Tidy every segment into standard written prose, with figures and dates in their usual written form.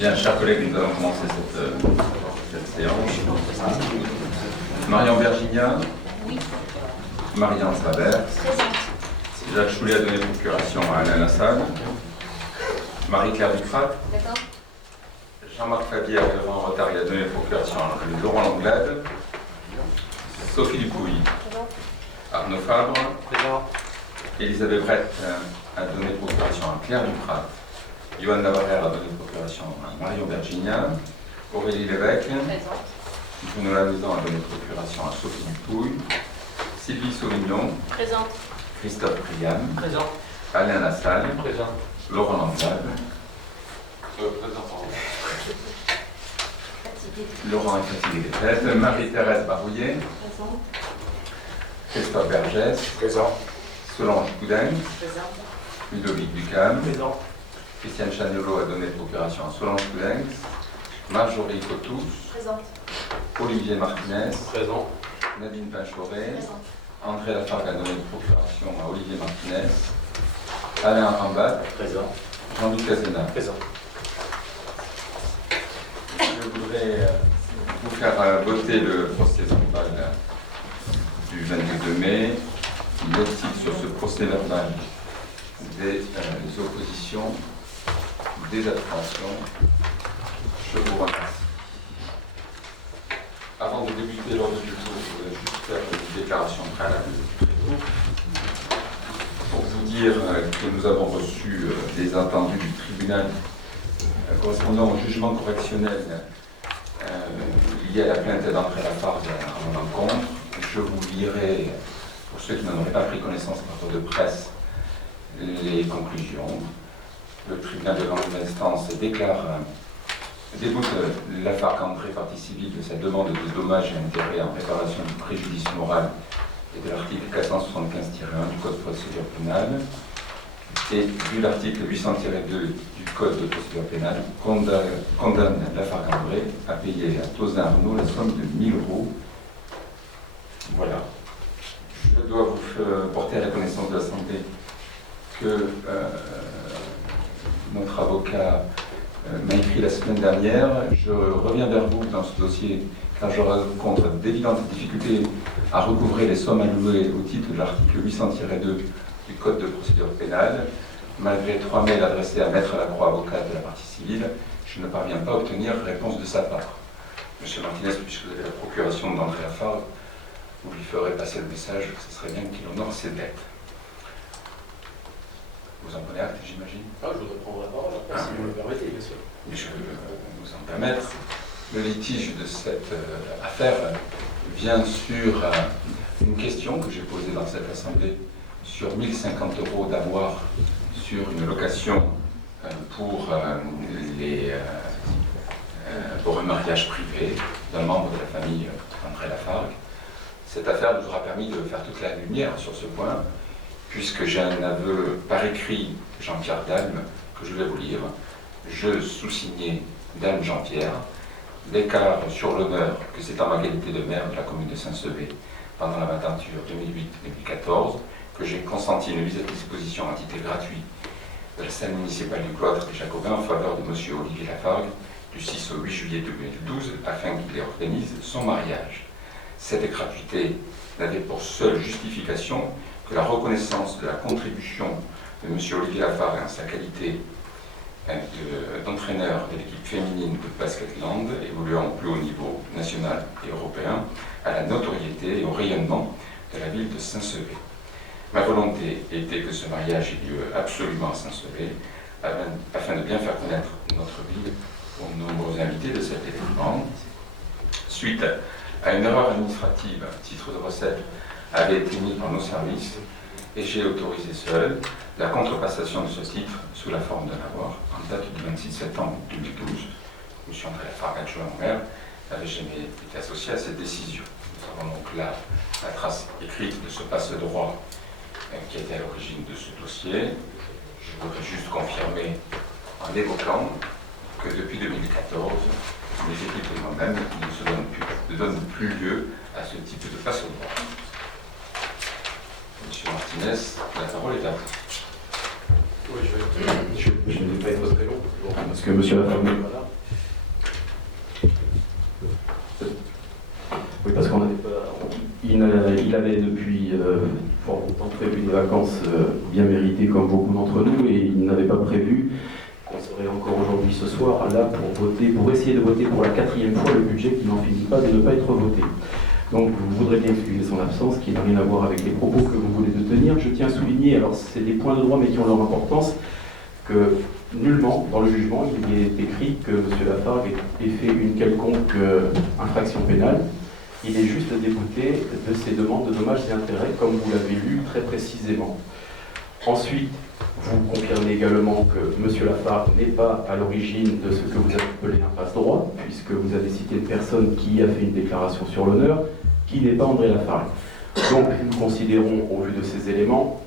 Bien, chers collègues, nous allons commencer cette séance. Marion Virginia. Oui. Marianne Travers. Présente. Jacques Choulet a donné procuration à Alain Lassalle. Marie-Claire Duprat. D'accord. Jean-Marc Favier, arrivant en retard, il a donné procuration à Laurent Langlade. Sophie Dupouille. Présente. Arnaud Fabre. Présent. Elisabeth Brett a donné procuration à Claire Duprat. Johan Lavarère a donné procuration à Marion Virginia. Aurélie Lévesque. Présente. Bruno Lamezan a donné procuration à Sophie Dupouille. Sylvie Sauvignon. Présente. Christophe Priam. Présent. Alain Lassalle. Présent. Laurent Langlade. Présent. Fatigué. Laurent est fatigué des têtes. Marie-Thérèse Barouillet. Présente. Christophe Bergès. Présent. Solange Coudin. Présente. Ludovic Ducam. Présent. Christiane Chagnolo a donné procuration à Solange Coudin. Marjorie Cotous. Présente. Olivier Martinez. Présent. Nadine Pinchoré. Présente. André Lafargue a donné procuration à Olivier Martinez. Alain Rambat. Présent. Jean-Luc Cazena. Présent. Je voudrais vous faire voter le procès-verbal du 22 mai. Il est sur ce procès-verbal des oppositions, des abstentions. Je vous remercie. Avant de débuter l'ordre du jour, je voudrais juste faire une déclaration préalable très courte pour vous dire que nous avons reçu des entendus du tribunal correspondant au jugement correctionnel lié à la plainte d'André Lafargue à mon encontre. Je vous lirai, pour ceux qui n'en auraient pas pris connaissance par voie de presse, les conclusions. Le tribunal de grande instance déboute Lafargue André, partie civile, de sa demande de dommages et intérêts en réparation du préjudice moral et de l'article 475-1 du Code de procédure pénale, et vu l'article 800-2 du Code de procédure pénale, condamne Lafargue André à payer à Tozin Arnaud la somme de 1000 €. Voilà. Je dois vous porter à la connaissance de l'Assemblée que notre avocat m'a écrit la semaine dernière. Je reviens vers vous dans ce dossier car je rencontre d'évidentes difficultés à recouvrer les sommes allouées au titre de l'article 800-2 du Code de procédure pénale. Malgré 3 mails adressés à Maître Lacroix, avocat de la partie civile, je ne parviens pas à obtenir réponse de sa part. Monsieur Martinez, puisque vous avez la procuration d'André Lafargue, vous lui ferez passer le message que ce serait bien qu'il honore ses dettes. Vous en prenez acte, j'imagine? Je voudrais prendre la parole, après, si vous me le permettez, bien sûr. Je vais vous en permettre. Le litige de cette affaire vient sur une question que j'ai posée dans cette assemblée sur 1050 € d'avoir sur une location pour un mariage privé d'un membre de la famille André Lafargue. Cette affaire nous aura permis de faire toute la lumière sur ce point, puisque j'ai un aveu par écrit, Jean-Pierre Dalme, que je vais vous lire. Je sous-signais Dalme Jean-Pierre, déclare sur l'honneur que c'est en ma qualité de maire de la commune de Saint-Sevé, pendant la mandature 2008-2014, que j'ai consenti une mise à disposition en titre gratuit de la salle municipale du cloître des Jacobins en faveur de M. Olivier Lafargue du 6 au 8 juillet 2012 afin qu'il organise son mariage. Cette gratuité n'avait pour seule justification que la reconnaissance de la contribution de M. Olivier Lafargue en sa qualité d'entraîneur de l'équipe féminine de Basketland, évoluant au plus haut niveau national et européen, à la notoriété et au rayonnement de la ville de Saint-Sevé. Ma volonté était que ce mariage ait lieu absolument à Saint-Sevé, afin de bien faire connaître notre ville aux nombreux invités de cet événement. Suite à une erreur administrative, un titre de recette avait été mis par nos services et j'ai autorisé seul la contrepassation de ce titre sous la forme d'un avoir en date du 26 septembre 2012. M. André Lafargue, adjoint au maire, n'avait jamais été associé à cette décision. Nous avons donc là la trace écrite de ce passe-droit qui était à l'origine de ce dossier. Je voudrais juste confirmer en évoquant que depuis 2014, les équipes et moi-même ne donnent plus lieu à ce type de passe-droit. Monsieur Martinez, la parole est à vous. Oui, je ne vais pas être très long, parce que monsieur Lafargue, voilà. Il avait depuis fort longtemps prévu des vacances bien méritées comme beaucoup d'entre nous et il n'avait pas prévu qu'on serait encore aujourd'hui ce soir là pour essayer de voter pour la 4e fois le budget qui n'en finit pas de ne pas être voté. Donc vous voudrez bien excuser son absence, qui n'a rien à voir avec les propos que vous voulez de tenir. Je tiens à souligner, alors c'est des points de droit mais qui ont leur importance, que nullement dans le jugement il est écrit que M. Lafargue ait fait une quelconque infraction pénale. Il est juste débouté de ses demandes de dommages et intérêts, comme vous l'avez lu très précisément. Ensuite, vous confirmez également que M. Lafargue n'est pas à l'origine de ce que vous appelez un passe-droit, puisque vous avez cité une personne qui a fait une déclaration sur l'honneur, qui n'est pas André Lafargue. Donc, nous considérons, au vu de ces éléments,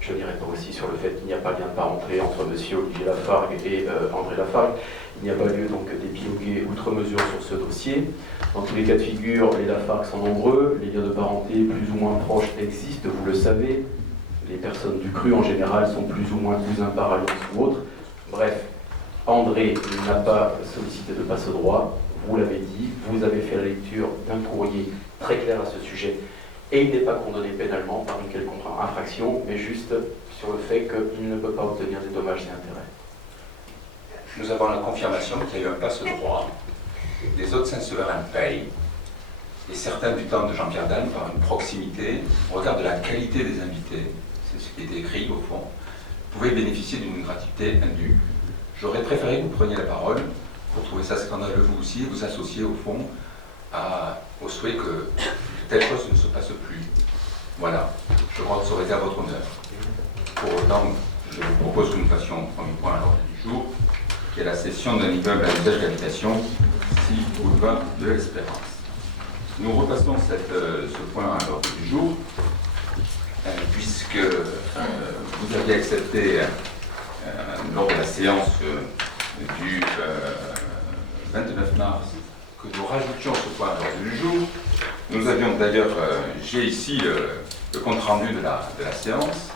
je dirais pas aussi sur le fait qu'il n'y a pas de lien de parenté entre M. Olivier Lafargue et André Lafargue. Il n'y a pas lieu donc d'épiloguer outre mesure sur ce dossier. Dans tous les cas de figure, les Lafargue sont nombreux, les liens de parenté plus ou moins proches existent, vous le savez. Les personnes du cru en général sont plus ou moins cousins par alliance ou autre. Bref, André n'a pas sollicité de passe-droit, vous l'avez dit, vous avez fait la lecture d'un courrier très clair à ce sujet. Et il n'est pas condamné pénalement par une quelconque infraction, mais juste sur le fait qu'il ne peut pas obtenir des dommages et intérêts. Nous avons la confirmation qu'il y a eu un passe-droit. Les autres Saint-Séverin payent. Et certains du temps de Jean-Pierre Dagne, par une proximité, au regard de la qualité des invités, c'est ce qui est écrit au fond, pouvaient bénéficier d'une gratuité indue. J'aurais préféré que vous preniez la parole pour trouver ça scandaleux vous aussi et vous associer au fond au souhait que telle chose ne se passe plus. Voilà, je crois que ça aurait été à votre honneur. Pour autant, je vous propose que nous passions au premier point à l'ordre du jour, qui est la cession d'un immeuble à usage d'habitation, 6 boulevard de l'Espérance. Nous repassons ce point à l'ordre du jour, puisque vous aviez accepté lors de la séance du 29 mars que nous rajoutions ce point à l'ordre du jour. Nous avions d'ailleurs, j'ai ici le compte-rendu de la séance.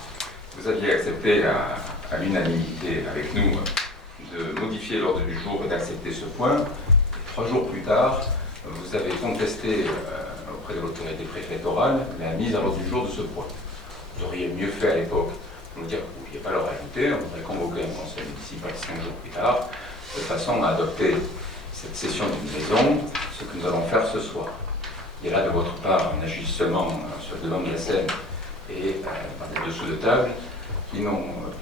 Vous aviez accepté à l'unanimité avec nous de modifier l'ordre du jour et d'accepter ce point. Et 3 jours plus tard, vous avez contesté auprès de l'autorité préfectorale la mise à l'ordre du jour de ce point. Vous auriez mieux fait à l'époque de nous dire que vous ne pouviez pas le rajouter, on aurait convoqué un conseil municipal 5 jours plus tard, de façon à adopter cette cession d'une maison, ce que nous allons faire ce soir. Il y a là de votre part un ajustement sur le devant de la scène et dans les dessous de table qui ne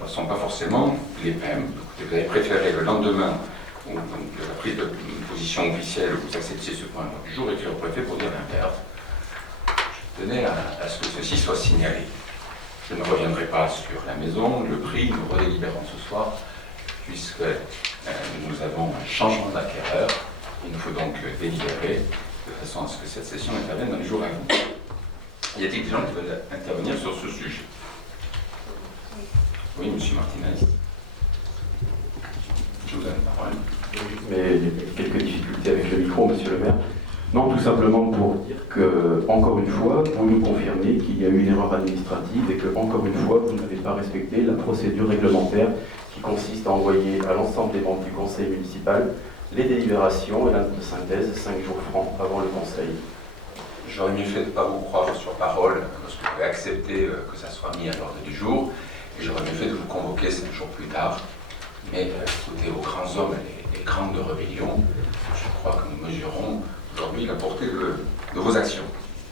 sont pas forcément les mêmes. Vous avez préféré le lendemain de la prise de position officielle où vous acceptiez ce point du jour écrire au préfet pour dire l'inverse. Je tenais à ce que ceci soit signalé. Je ne reviendrai pas sur la maison, le prix, nous redélibérons ce soir, puisque nous avons un changement d'acquéreur. Il nous faut donc délibérer de façon à ce que cette session intervienne dans les jours à venir. Y a-t-il des gens qui veulent intervenir sur ce sujet? Oui, M. Martinez. Je vous donne la parole. Mais il y a quelques difficultés avec le micro, monsieur le maire. Non, tout simplement pour dire que, encore une fois, vous nous confirmez qu'il y a eu une erreur administrative et que, encore une fois, vous n'avez pas respecté la procédure réglementaire qui consiste à envoyer à l'ensemble des membres du conseil municipal les délibérations et la note de synthèse 5 jours francs avant le conseil. J'aurais mieux fait de ne pas vous croire sur parole, parce que vous avez accepté que ça soit mis à l'ordre du jour, et j'aurais mieux fait de vous convoquer 5 jours plus tard. Mais écoutez, aux grands hommes et les grandes rébellions, je crois que nous mesurons aujourd'hui la portée de vos actions.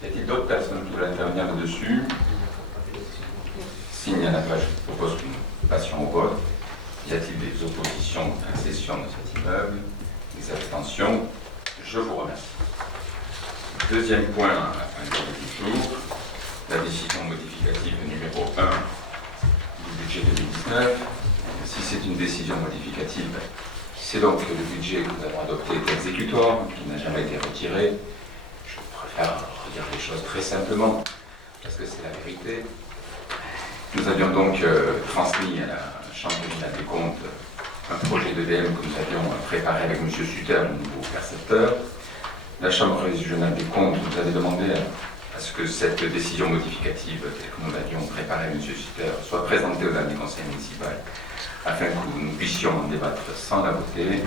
Y a-t-il d'autres personnes qui veulent intervenir là-dessus? S'il n'y en a pas, je propose que nous passions au vote. Y a-t-il des oppositions à la cession de cet immeuble? Des abstentions? Je vous remercie. Deuxième point à l'ordre du jour, la décision modificative numéro 1 du budget 2019. Si c'est une décision modificative, c'est donc que le budget que nous avons adopté est exécutoire, qui n'a jamais été retiré. Je préfère redire les choses très simplement, parce que c'est la vérité. Nous avions donc transmis à la Chambre régionale des comptes un projet de DM que nous avions préparé avec M. Sutter, le nouveau percepteur. La Chambre régionale des comptes nous avait demandé à ce que cette décision modificative, telle que nous l'avions préparée, M. Sutter, soit présentée au dernier conseil municipal, afin que nous puissions en débattre sans la voter.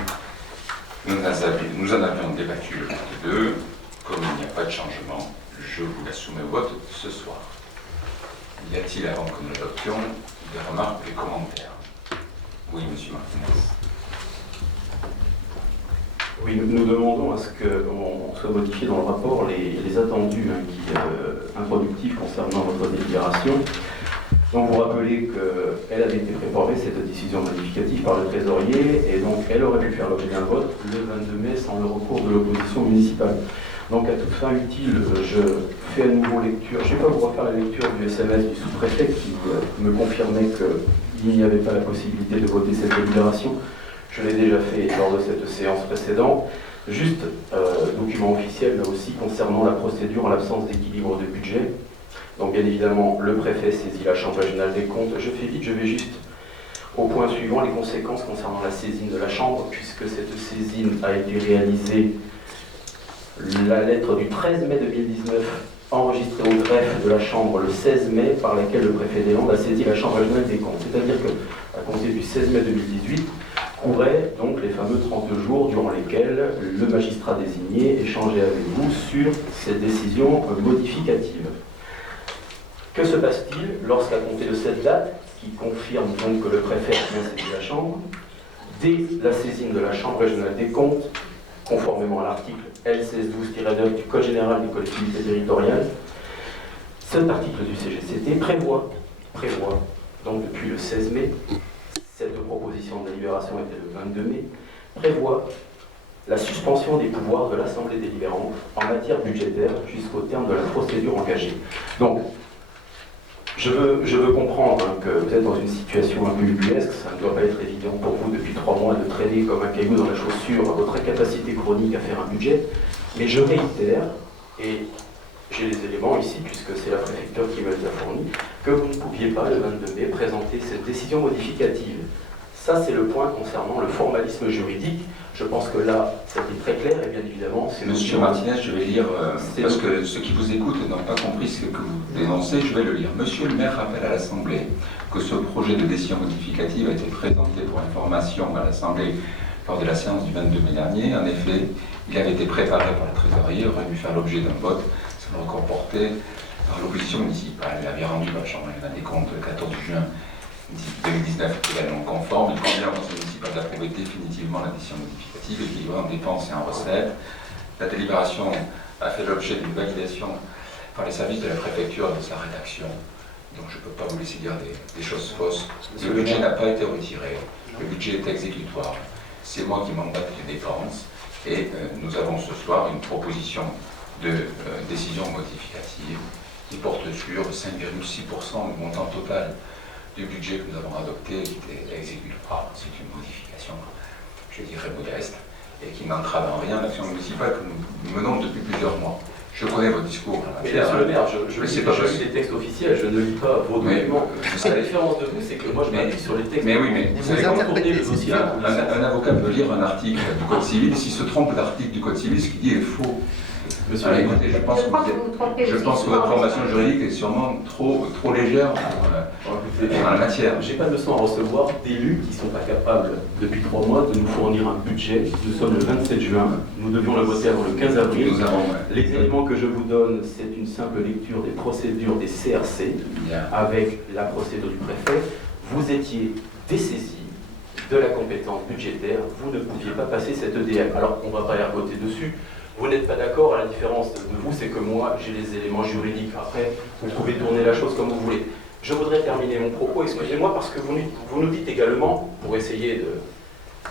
Nous en avions débattu le 22. Comme il n'y a pas de changement, Je vous la soumets au vote ce soir. Y a-t-il, avant que nous l'adoptions, des remarques ou des commentaires? Oui, monsieur Martinez. Oui, nous demandons à ce qu'on soit modifié dans le rapport les attendus introductifs concernant votre délibération. Donc vous rappelez qu'elle avait été préparée, cette décision modificative, par le trésorier, et donc elle aurait pu faire l'objet d'un vote le 22 mai sans le recours de l'opposition municipale. Donc à toute fin utile, je fais à nouveau lecture. Je ne vais pas vous refaire la lecture du SMS du sous-préfet qui me confirmait qu'il n'y avait pas la possibilité de voter cette délibération. Je l'ai déjà fait lors de cette séance précédente. Juste, document officiel, là aussi, concernant la procédure en l'absence d'équilibre de budget. Donc, bien évidemment, le préfet saisit la Chambre régionale des comptes. Je fais vite, je vais juste au point suivant, les conséquences concernant la saisine de la Chambre, puisque cette saisine a été réalisée, la lettre du 13 mai 2019, enregistrée au greffe de la Chambre le 16 mai, par laquelle le préfet des Landes a saisi la Chambre régionale des comptes. C'est-à-dire qu'à compter du 16 mai 2018, couraient donc les fameux 30 jours durant lesquels le magistrat désigné échangeait avec vous sur cette décision modificative. Que se passe-t-il lorsqu'à compter de cette date, qui confirme donc que le préfet a bien saisi la Chambre, dès la saisine de la Chambre régionale des comptes, conformément à l'article L1612-9 du Code général des collectivités territoriales, cet article du CGCT prévoit, donc depuis le 16 mai, cette proposition de délibération était le 22 mai, prévoit la suspension des pouvoirs de l'Assemblée délibérante en matière budgétaire jusqu'au terme de la procédure engagée. Donc, je veux comprendre que vous êtes dans une situation un peu ubuesque, ça ne doit pas être évident pour vous depuis 3 mois de traîner comme un caillou dans la chaussure à votre incapacité chronique à faire un budget, mais je réitère, et j'ai les éléments ici, puisque c'est la préfecture qui me les a fournis, que vous ne pouviez pas, le 22 mai, présenter cette décision modificative. Ça, c'est le point concernant le formalisme juridique. Je pense que là, c'était très clair, et bien évidemment, c'est... Monsieur Martinez, je vais lire, parce que ceux qui vous écoutent n'ont pas compris ce que vous dénoncez, je vais le lire. Monsieur le maire rappelle à l'Assemblée que ce projet de décision modificative a été présenté pour information à l'Assemblée lors de la séance du 22 mai dernier. En effet, il avait été préparé par le trésorier, aurait dû faire l'objet d'un vote, ça le record porté par l'opposition municipale. Elle avait rendu à la Chambre régionale des comptes le 14 juin 2019 également conforme. Il convient au Conseil municipal d'approuver définitivement la décision modificative équilibrée en dépenses et en recettes. La délibération a fait l'objet d'une validation par les services de la préfecture dans sa rédaction. Donc je ne peux pas vous laisser dire des choses fausses. Le budget n'a pas été retiré. Le budget est exécutoire. C'est moi qui mandate les dépenses. Et nous avons ce soir une proposition de décision modificative qui porte sur 5,6% du montant total du budget que nous avons adopté, qui était exécutoire. C'est une modification, je dirais, modeste, et qui n'entrave en rien l'action municipale que nous menons depuis plusieurs mois. Je connais votre discours en Mais matière. monsieur le maire, je lis les textes officiels, je ne lis pas vos documents. La différence de vous, c'est que moi je m'appuie sur les textes. Mais oui, mais vous avez contourné le dossier. Un avocat peut lire un article du Code civil, s'il se trompe d'article du Code civil, ce qu'il dit est faux. Monsieur, alors, écoutez, je pense que votre formation juridique est sûrement trop légère en la matière. J'ai pas de leçon à recevoir d'élus qui ne sont pas capables, depuis 3 mois, de nous fournir un budget. Nous sommes le 27 juin, nous devions le voter avant le 15 avril. Nous avons, les éléments que je vous donne, c'est une simple lecture des procédures des CRC, avec la procédure du préfet. Vous étiez dessaisi de la compétence budgétaire, vous ne pouviez pas passer cette EDM. Alors, on ne va pas y argoter dessus. Vous n'êtes pas d'accord, à la différence de vous, c'est que moi, j'ai les éléments juridiques. Après, vous pouvez tourner la chose comme vous voulez. Je voudrais terminer mon propos, excusez-moi, parce que vous nous dites également, pour essayer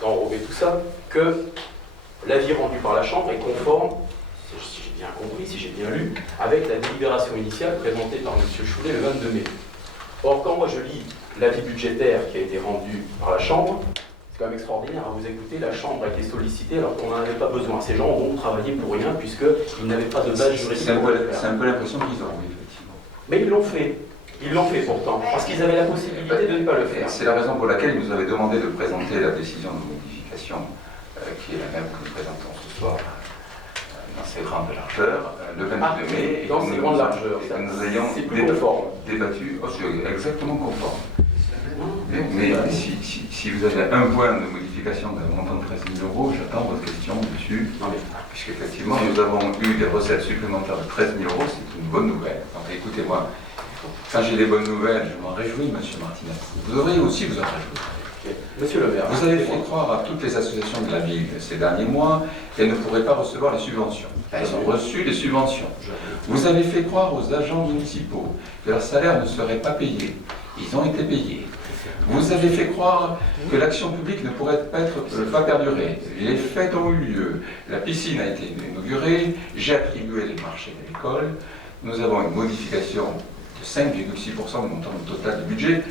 d'enrober tout ça, que l'avis rendu par la Chambre est conforme, si j'ai bien compris, si j'ai bien lu, avec la délibération initiale présentée par M. Choulet le 22 mai. Or, quand moi je lis l'avis budgétaire qui a été rendu par la Chambre, c'est quand même extraordinaire à vous écouter, la Chambre a été sollicitée alors qu'on n'en avait pas besoin. Ces gens ont travaillé pour rien puisqu'ils n'avaient pas de base juridique. C'est un peu l'impression qu'ils ont, oui, effectivement. Mais ils l'ont fait. Ils l'ont fait pourtant, parce qu'ils avaient la possibilité de ne pas le faire. C'est la raison pour laquelle ils nous avaient demandé de présenter la décision de modification, qui est la même que nous présentons ce soir, dans ses grandes largeurs, le 22 mai. Dans ses grandes largeurs, et que nous ayons débattu. Oh, c'est exactement conforme. Mais si vous avez un point de modification, modification d'un montant de 13 000 euros, j'attends votre question dessus. Non, mais Puisqu'effectivement, nous avons eu des recettes supplémentaires de 13 000 euros, c'est une bonne nouvelle. Donc écoutez-moi, quand j'ai des bonnes nouvelles, je m'en réjouis, monsieur Martinez. Vous devriez aussi vous en réjouir. monsieur le maire, Vous avez fait croire à toutes les associations de la ville ces derniers mois qu'elles ne pourraient pas recevoir les subventions. Elles ont reçu les subventions. Vous avez fait croire aux agents municipaux que leur salaire ne serait pas payé. Ils ont été payés. Vous avez fait croire que l'action publique ne pourrait pas perdurer. Les fêtes ont eu lieu, la piscine a été inaugurée, j'ai attribué les marchés de l'école, nous avons une modification de 5,6% du montant total du budget.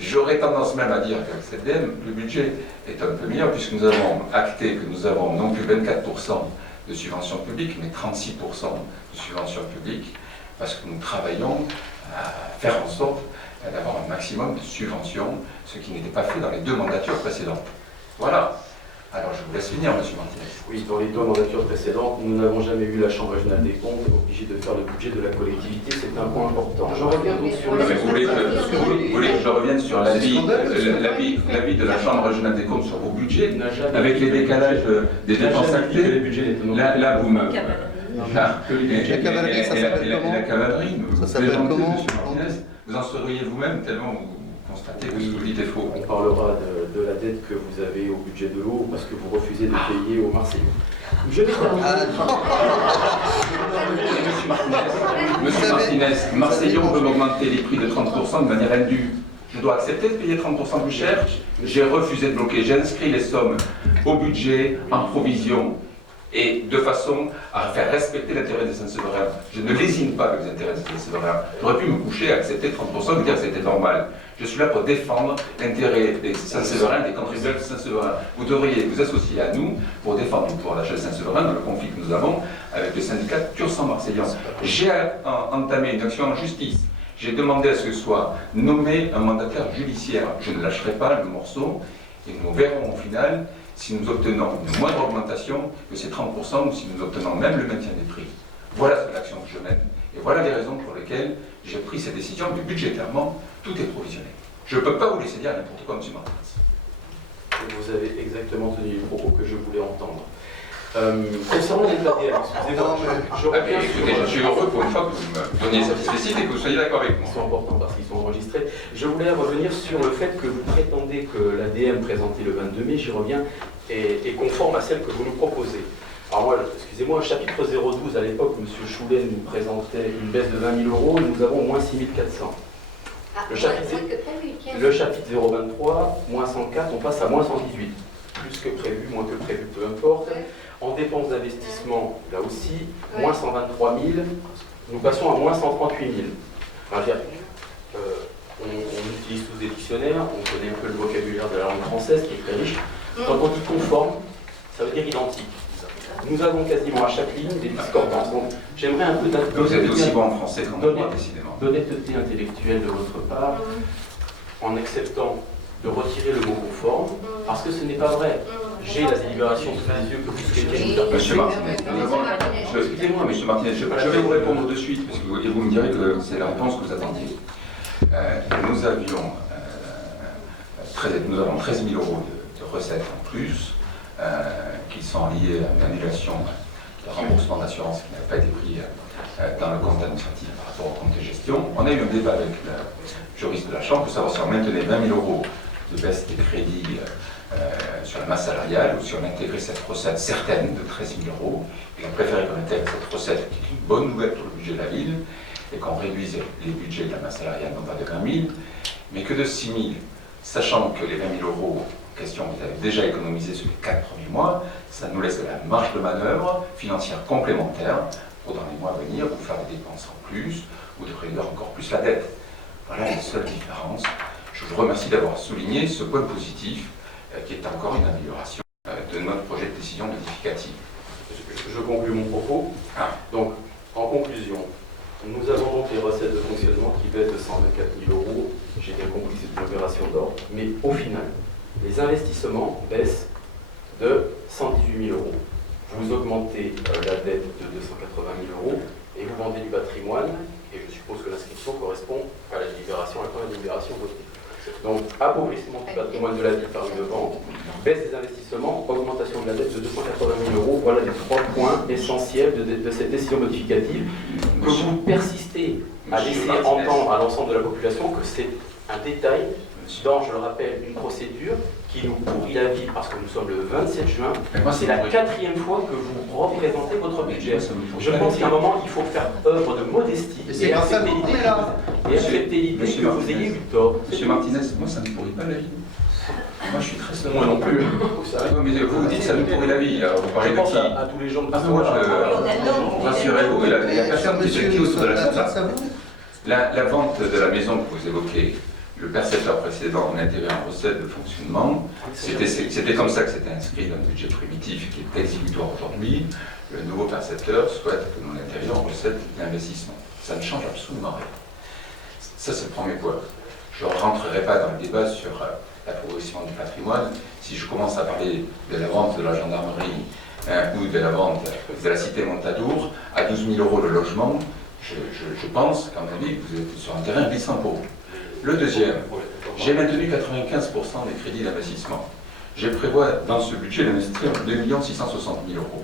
J'aurais tendance même à dire qu'avec cette DEM, le budget est un peu meilleur puisque nous avons acté que nous avons non plus 24% de subventions publiques, mais 36% de subventions publiques, parce que nous travaillons à faire en sorte d'avoir un maximum de subventions, ce qui n'était pas fait dans les 2 mandatures précédentes. Voilà. Alors je vous laisse finir, monsieur Martinez. oui, dans les 2 mandatures précédentes, nous n'avons jamais eu la Chambre régionale des comptes obligée de faire le budget de la collectivité, c'est un point important. Je reviens donc sur Non, mais vous voulez que je revienne sur l'avis de la Chambre régionale des comptes sur vos budgets, avec les décalages des dépenses actées. Là, vous me... La cavalerie, ça s'appelle comment? La cavalerie, Ça s'appelle comment? monsieur Martinez, vous en seriez vous-même tellement vous constatez que ce que vous dites est faux. On parlera de la dette que vous avez au budget de l'eau parce que vous refusez de payer aux Marseillais. Je vais terminer. Monsieur Martinez, Marseillon veut m'augmenter les prix de 30% de manière indue. Je dois accepter de payer 30% plus cher. J'ai refusé de bloquer. J'ai inscrit les sommes au budget, en provision, et de façon à faire respecter l'intérêt des Saint-Séverins. Je ne lésine pas avec les intérêts des Saint-Séverins. J'aurais pu me coucher, accepter 30% et dire que c'était normal. Je suis là pour défendre l'intérêt des Saint-Séverins, des contribuables Saint-Séverins. Vous devriez vous associer à nous pour défendre le pouvoir d'achat Saint-Séverin dans le conflit que nous avons avec le syndicat Tursan Marseillon. J'ai entamé une action en justice. J'ai demandé à ce que soit nommé un mandataire judiciaire. Je ne lâcherai pas le morceau et nous verrons au final si nous obtenons une moindre augmentation que ces 30% ou si nous obtenons même le maintien des prix. Voilà l'action que je mène et voilà les raisons pour lesquelles j'ai pris cette décision, mais budgétairement, tout est provisionné. Je ne peux pas vous laisser dire n'importe quoi, M. Martinez. Vous avez exactement tenu les propos que je voulais entendre. Concernant les ADM, excusez-moi, je reviens Écoutez, je suis heureux pour une fois que vous me donniez cette spécificité et que vous soyez d'accord avec moi. Ils sont importants parce qu'ils sont enregistrés. Je voulais revenir sur le fait que vous prétendez que l'ADM présentée le 22 mai, j'y reviens, est conforme à celle que vous nous proposez. Alors moi, excusez-moi, chapitre 012, à l'époque, M. Choulet nous présentait une baisse de 20 000 euros et nous avons moins 6 400. Le chapitre 023, moins 104, on passe à moins 118. Plus que prévu, moins que prévu, peu importe. En dépenses d'investissement, là aussi, moins 123 000, nous passons à moins 138 000. Enfin, on utilise tous des dictionnaires, on connaît un peu le vocabulaire de la langue française qui est très riche. Quand on dit conforme, ça veut dire identique. Nous avons quasiment à chaque ligne des discordances. Donc j'aimerais un peu Vous êtes aussi bon en français qu'en droit, décidément. D'honnêteté intellectuelle de votre part, en acceptant de retirer le mot conforme, parce que ce n'est pas vrai. J'ai la délibération sous les yeux que vous souhaitez. Monsieur Martinez, excusez-moi, monsieur Martinez, je vais vous répondre de suite, parce que vous me direz que c'est la réponse que vous attendiez. Nous avons 13 000 euros de recettes en plus, qui sont liées à une annulation de remboursement d'assurance qui n'a pas été pris dans le compte administratif par rapport au compte de gestion. On a eu un débat avec le juriste de la Chambre pour savoir si on maintenait 20 000 euros de baisse des crédits sur la masse salariale ou si on intégrait cette recette certaine de 13 000 euros. Il a préféré qu'on intègre cette recette qui est une bonne nouvelle pour le budget de la ville et qu'on réduise les budgets de la masse salariale non pas de 20 000 mais que de 6 000, sachant que les 20 000 euros en question vous avez déjà économisé sur les 4 premiers mois, ça nous laisse de la marge de manœuvre financière complémentaire pour dans les mois à venir ou faire des dépenses en plus ou de réduire encore plus la dette. Voilà les seules différences. Je vous remercie d'avoir souligné ce point positif qui est encore une amélioration de notre projet de décision modificative. Je conclue mon propos. Donc, en conclusion, nous avons donc les recettes de fonctionnement qui baissent de 124 000 euros. J'ai bien compris que c'est une opération d'ordre. Mais au final, les investissements baissent de 118 000 euros. Vous augmentez la dette de 280 000 euros et vous vendez du patrimoine. Et je suppose que l'inscription correspond à la délibération, à la délibération votée. Donc, appauvrissement du patrimoine de la ville par une vente, baisse des investissements, augmentation de la dette de 280 000 euros. Voilà les 3 points essentiels de cette décision modificative que vous persistez à laisser entendre à l'ensemble de la population que c'est un détail dans, je le rappelle, une procédure qui nous pourrit la vie parce que nous sommes le 27 juin. C'est la 4e fois que vous représentez votre budget. Je pense qu'à un moment, il faut faire œuvre de modestie et accepter l'idée que vous ayez eu tort. Monsieur Martinez, moi ça ne pourrit pas la vie. Moi je suis très seul. Moi non plus. Mais vous dites ça nous pourrit la vie. Alors, vous parlez Je de pense qui à tous les gens de rassurez-vous, il y a personne qui se qui autour de la table. Ça vous La vente de la maison que vous évoquez, le percepteur précédent, on intégrait en recette de fonctionnement. C'était comme ça que c'était inscrit dans le budget primitif qui est exécutoire aujourd'hui. Le nouveau percepteur souhaite que l'on intègre en recette d'investissement. Ça ne change absolument rien. Ça, c'est le premier point. Je ne rentrerai pas dans le débat sur l'appauvrissement du patrimoine. Si je commence à parler de la vente de la gendarmerie ou de la vente de la cité Montadour, à 12 000 euros le logement, je pense qu'à mon avis, vous êtes sur un terrain glissant pour vous. Le deuxième, j'ai maintenu 95% des crédits d'investissement. Je prévois dans ce budget d'investir 2 660 000 euros.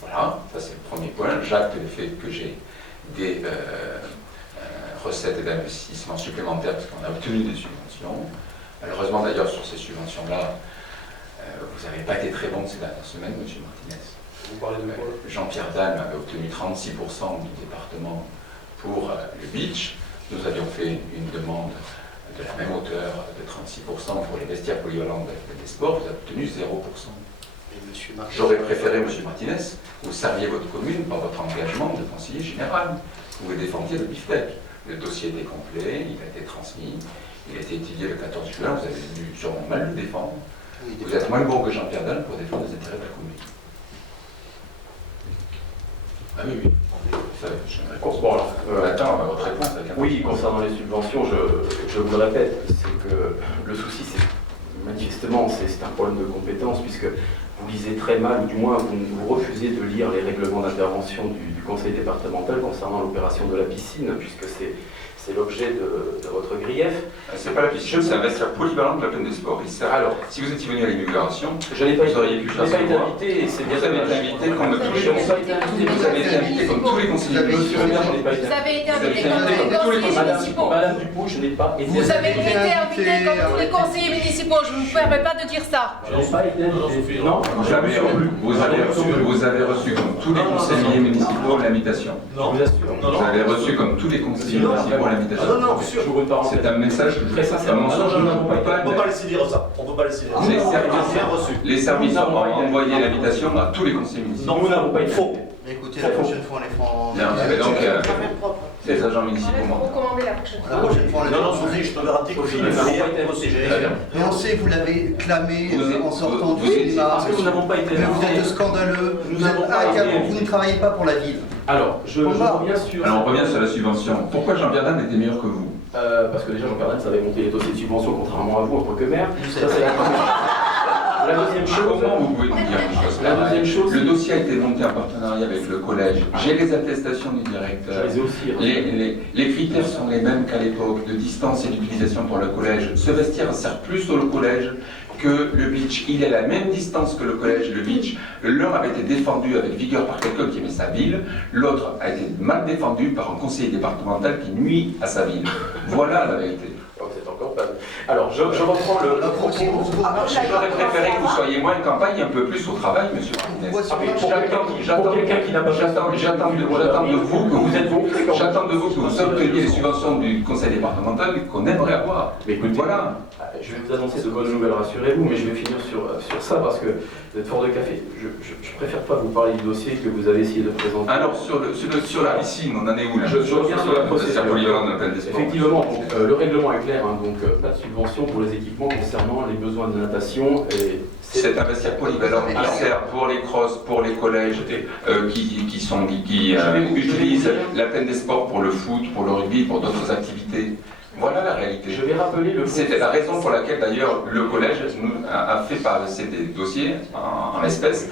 Voilà, ça c'est le premier point. J'acte le fait que j'ai des recettes et d'investissement supplémentaires parce qu'on a obtenu des subventions. Malheureusement d'ailleurs sur ces subventions-là, vous n'avez pas été très bon ces dernières semaines, M. Martinez. Vous parlez de quoi? Jean-Pierre Dalme avait obtenu 36% du département pour le beach. Nous avions fait une demande de la même hauteur de 36% pour les vestiaires polyvalents des sports. Vous avez obtenu 0%. J'aurais préféré, M. Martinez, vous serviez votre commune par votre engagement de conseiller général. Vous défendiez le BIFTEC. Le dossier était complet, il a été transmis, il a été étudié le 14 juin, vous avez dû sûrement mal le défendre. Vous êtes moins bon que Jean-Pierre Dalme pour défendre les intérêts de la commune. Ah oui, oui. Bon, alors, attends, votre réponse avec un... Oui, concernant les subventions, je vous le répète, c'est que le souci, c'est manifestement, c'est un problème de compétence, puisque vous lisez très mal, ou du moins vous refusez de lire les règlements d'intervention du conseil départemental concernant l'opération de la piscine, puisque c'est l'objet de votre grief. C'est pas la piscine, c'est un vestiaire polyvalent de la plaine des sports. Alors, si vous étiez venu à l'inauguration, je n'ai pas vous auriez pu été invité, et c'est bien. Vous avez été invité comme tous les conseillers. Vous avez été invité comme tous les conseillers. Monsieur le maire, je n'ai pas été Vous avez été invité. invité comme tous les conseillers municipaux. Madame Dupont, je n'ai pas été Vous avez été invité comme tous les conseillers municipaux. Je ne vous permets pas de dire ça. Je n'ai pas été invité. Non, vous avez reçu comme tous les conseillers municipaux l'invitation. Non, je vous assure. Vous avez reçu comme tous les conseillers municipaux l'invitation. C'est un message très sincèrement. On ne peut pas laisser dire ça. On ne peut pas laisser dire ça. Les services ont envoyé l'invitation à tous les conseillers municipaux. Non, nous n'avons pas été. Faux. Écoutez, la prochaine fois, on les prend. Bien, donc, les agents municipaux Vous recommandez la prochaine La fois. prochaine fois, on les Non, prend. Sophie, je te garantis que Philippe Nous n'avons Maillard pas été aussi. Mais on sait, vous l'avez clamé en sortant du vous- cinéma. Parce que nous n'avons pas été Mais vous êtes invités. scandaleux. Nous Vous êtes n'avons pas été incapable. Vous ne travaillez pas pour la ville. Alors, je reviens sur... Alors on revient sur la subvention. Pourquoi Jean-Pierre Dalme était meilleur que vous? Parce que déjà, Jean-Pierre Dalme savait monter les dossiers de subvention, contrairement à vous en tant que maire. Ça, c'est la deuxième chose. Comment vous pouvez nous dire une chose La deuxième chose. Le dossier a été monté en partenariat avec le collège. J'ai les attestations du Je directeur. les ai aussi. Les critères sont les mêmes qu'à l'époque, de distance et d'utilisation pour le collège. Ce vestiaire sert plus au collège que le beach. Il est à la même distance que le collège et le beach. L'un avait été défendu avec vigueur par quelqu'un qui aimait sa ville, l'autre a été mal défendu par un conseiller départemental qui nuit à sa ville. Voilà la vérité. Oh, vous êtes encore pas... Alors, je reprends le propos. J'aurais préféré que vous soyez moins en campagne et un peu plus au travail, monsieur Martinez. Ah, mais pour quelqu'un qui n'a pas fait ça, J'attends de vous que vous obteniez les subventions du conseil départemental qu'on aimerait avoir. Mais écoutez, Voilà. Je vais vous annoncer de bonnes nouvelles, rassurez-vous, mais je vais finir sur ça parce que vous êtes fort de café. Je préfère pas vous parler du dossier que vous avez essayé de présenter. Alors, sur la piscine, on en est où là? Je reviens sur la procédure. Polyvalent de la plaine des sports. Effectivement, donc, le règlement est clair, hein, donc pas de subvention pour les équipements concernant les besoins de natation. Et C'est un vestiaire polyvalent qui sert pour les crosses, pour les collèges, qui utilisent la plaine des sports pour le foot, pour le rugby, pour d'autres activités. Voilà la réalité. Je vais rappeler le... C'était la raison pour laquelle d'ailleurs le collège a fait passer des dossiers en espèces.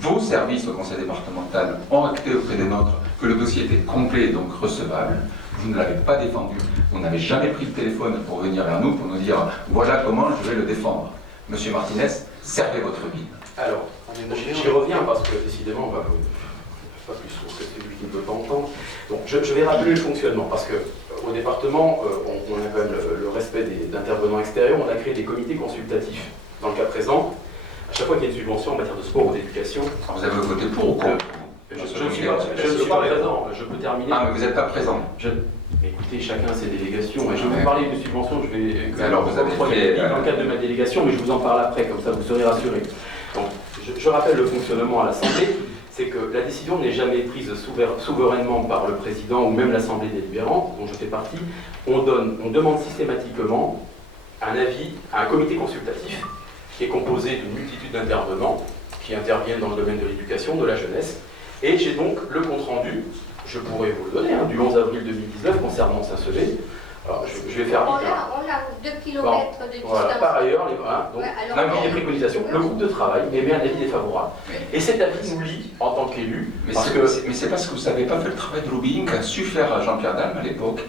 Vos services au conseil départemental ont acté auprès des nôtres que le dossier était complet et donc recevable. vous ne l'avez pas défendu. Vous n'avez jamais pris le téléphone pour venir vers nous, pour nous dire voilà comment je vais le défendre. Monsieur Martinez, servez votre ville. Alors, j'y reviens parce que décidément, pas plus sourd que celui qui ne veut pas entendre. Donc, je vais rappeler le fonctionnement parce que au département, on a quand même le respect d'intervenants extérieurs. On a créé des comités consultatifs. Dans le cas présent, à chaque fois qu'il y a une subvention en matière de sport ou d'éducation, vous avez voté pour ou contre? je ne suis pas présent. Je peux terminer. Ah, mais vous n'êtes pas présent. Écoutez, chacun a ses délégations. Et je vais vous parler d'une subvention. Je vais. Alors, vous avez fait dans le cadre de ma délégation, mais je vous en parle après, comme ça vous serez rassurés. Donc, je rappelle le fonctionnement à l'Assemblée. C'est que la décision n'est jamais prise souverainement par le président ou même l'Assemblée délibérante, dont je fais partie. On demande systématiquement un avis à un comité consultatif qui est composé d'une multitude d'intervenants qui interviennent dans le domaine de l'éducation, de la jeunesse. Et j'ai donc le compte-rendu, je pourrais vous le donner, du 11 avril 2019 concernant Saint-Sevé. Alors, je vais faire vite. On a 2 km de distance. Voilà. Par ailleurs, les préconisations, le groupe de travail émet un avis défavorable. Et cet avis nous lie en tant qu'élus. Mais c'est parce que vous n'avez pas fait le travail de lobbying qu'a su faire Jean-Pierre Dalme à l'époque.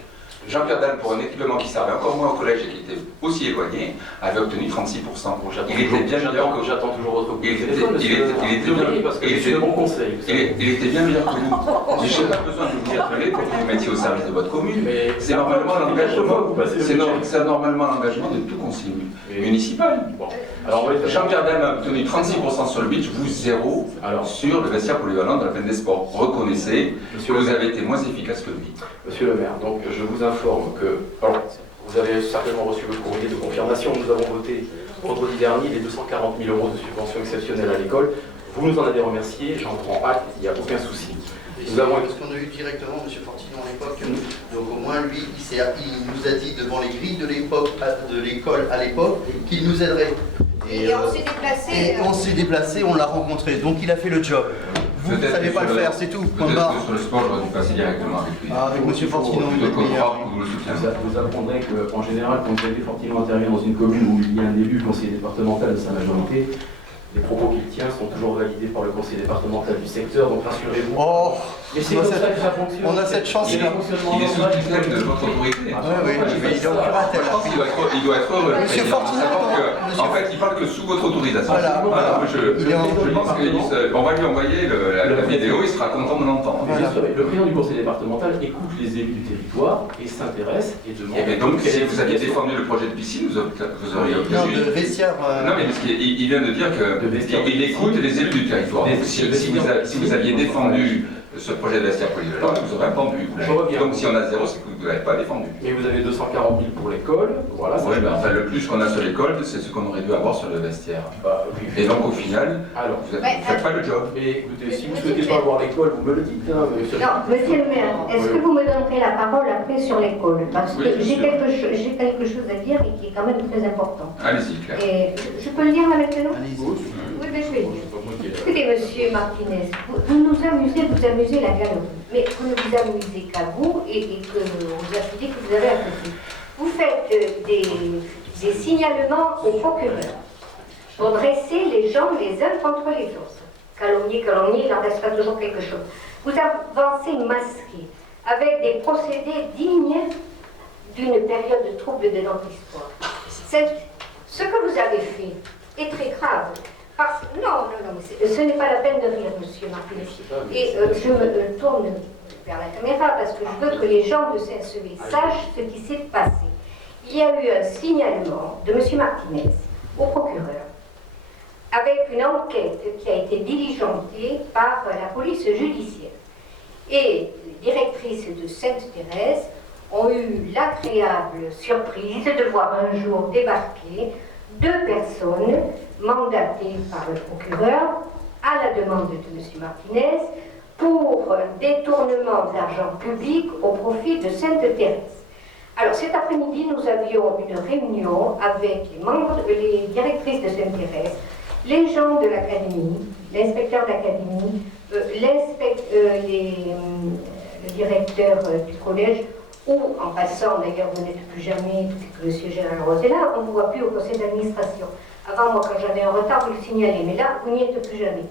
Jean-Pierre Dalme, pour un équipement qui servait encore moins au collège et qui était aussi éloigné, avait obtenu 36%. Il était bien meilleur que j'attends toujours votre coup de téléphone. Il était bien meilleur que vous. Mais je n'ai pas besoin de vous appeler pour que vous mettiez au service de votre commune. C'est normalement l'engagement de tout conseiller municipal. Jean-Pierre Dalme a obtenu 36% sur le beach, vous 0 sur le vestiaire polyvalent de la peine des sports. Reconnaissez que vous avez été moins efficace que lui. Monsieur le maire, donc je vous informe que vous avez certainement reçu le courrier de confirmation. Nous avons voté vendredi dernier les 240 000 € de subvention exceptionnelle à l'école. Vous nous en avez remercié, j'en prends acte, il n'y a aucun souci. Parce qu'on a eu directement M. Fortino à l'époque, donc au moins lui, il nous a dit devant les grilles de l'école à l'époque qu'il nous aiderait. Et on s'est déplacé. Et on s'est déplacé, on l'a rencontré, donc il a fait le job. Vous ne savez pas le faire, c'est tout. Peut-être que sur le sport, j'aurais dû passer directement avec lui. Avec M. Fortino, vous apprendrez qu'en général, quand M. Fortino intervient dans une commune où il y a un élu, conseiller départemental de sa majorité, les propos qu'il tient sont toujours validés par le conseil départemental du secteur, donc rassurez-vous. Oh, mais c'est comme ça que ça fonctionne. On a cette chance. Il est sous tutelle de votre autorité. Oui, mais il est en curatelle. Il doit être heureux. Monsieur Fortino, en fait, il parle que sous votre autorisation. Voilà. Je pense qu'on va lui envoyer la vidéo, il sera content de l'entendre. Le président du conseil départemental écoute les élus du territoire et s'intéresse et demande. Et donc, si vous aviez défendu le projet de piscine, vous auriez obtenu. Non, de vestiaire. Non, mais parce qu'il vient de dire qu'il écoute les élus du territoire. Si vous aviez défendu ce projet de vestiaire polyvalent, vous aurez répondu. Donc si on a 0, c'est que vous ne l'avez pas défendu. Mais vous avez 240 000 pour l'école, voilà. Oui, mais enfin le plus qu'on a sur l'école, c'est ce qu'on aurait dû avoir sur le vestiaire. Et donc au final, vous ne faites pas le job. Mais écoutez, si vous ne souhaitez pas avoir l'école, vous me le dites. Non, monsieur le maire, est-ce que vous me donnerez la parole après sur l'école? Parce que j'ai quelque chose à dire et qui est quand même très important. Allez-y, Claire. Et je peux le dire là maintenant? Allez-y. Oui, mais je vais le dire. Écoutez, monsieur Martinez, vous nous amusez la galerie, mais vous ne vous amusez qu'à vous et que vous affirmez que vous avez à côté. Vous faites des signalements au procureur pour dresser les gens les uns contre les autres. Calomnier, il en restera toujours quelque chose. Vous avancez masqué avec des procédés dignes d'une période de trouble de notre histoire. Ce que vous avez fait est très grave. Non, ce n'est pas la peine de rire, monsieur Martinez. Et je me tourne vers la caméra parce que je veux que les gens de Saint-Sevé sachent ce qui s'est passé. Il y a eu un signalement de monsieur Martinez au procureur avec une enquête qui a été diligentée par la police judiciaire. Et les directrices de Sainte-Thérèse ont eu l'agréable surprise de voir un jour débarquer 2 personnes mandatées par le procureur à la demande de M. Martinez pour détournement d'argent public au profit de Sainte-Thérèse. Alors cet après-midi, nous avions une réunion avec les directrices de Sainte-Thérèse, les gens de l'académie, l'inspecteur d'académie, le directeur du collège, ou en passant, d'ailleurs vous n'êtes plus jamais, que M. Gérard Rose est là, on ne vous voit plus au conseil d'administration. Avant, moi, quand j'avais un retard, vous le signalez, mais là, vous n'y êtes plus jamais.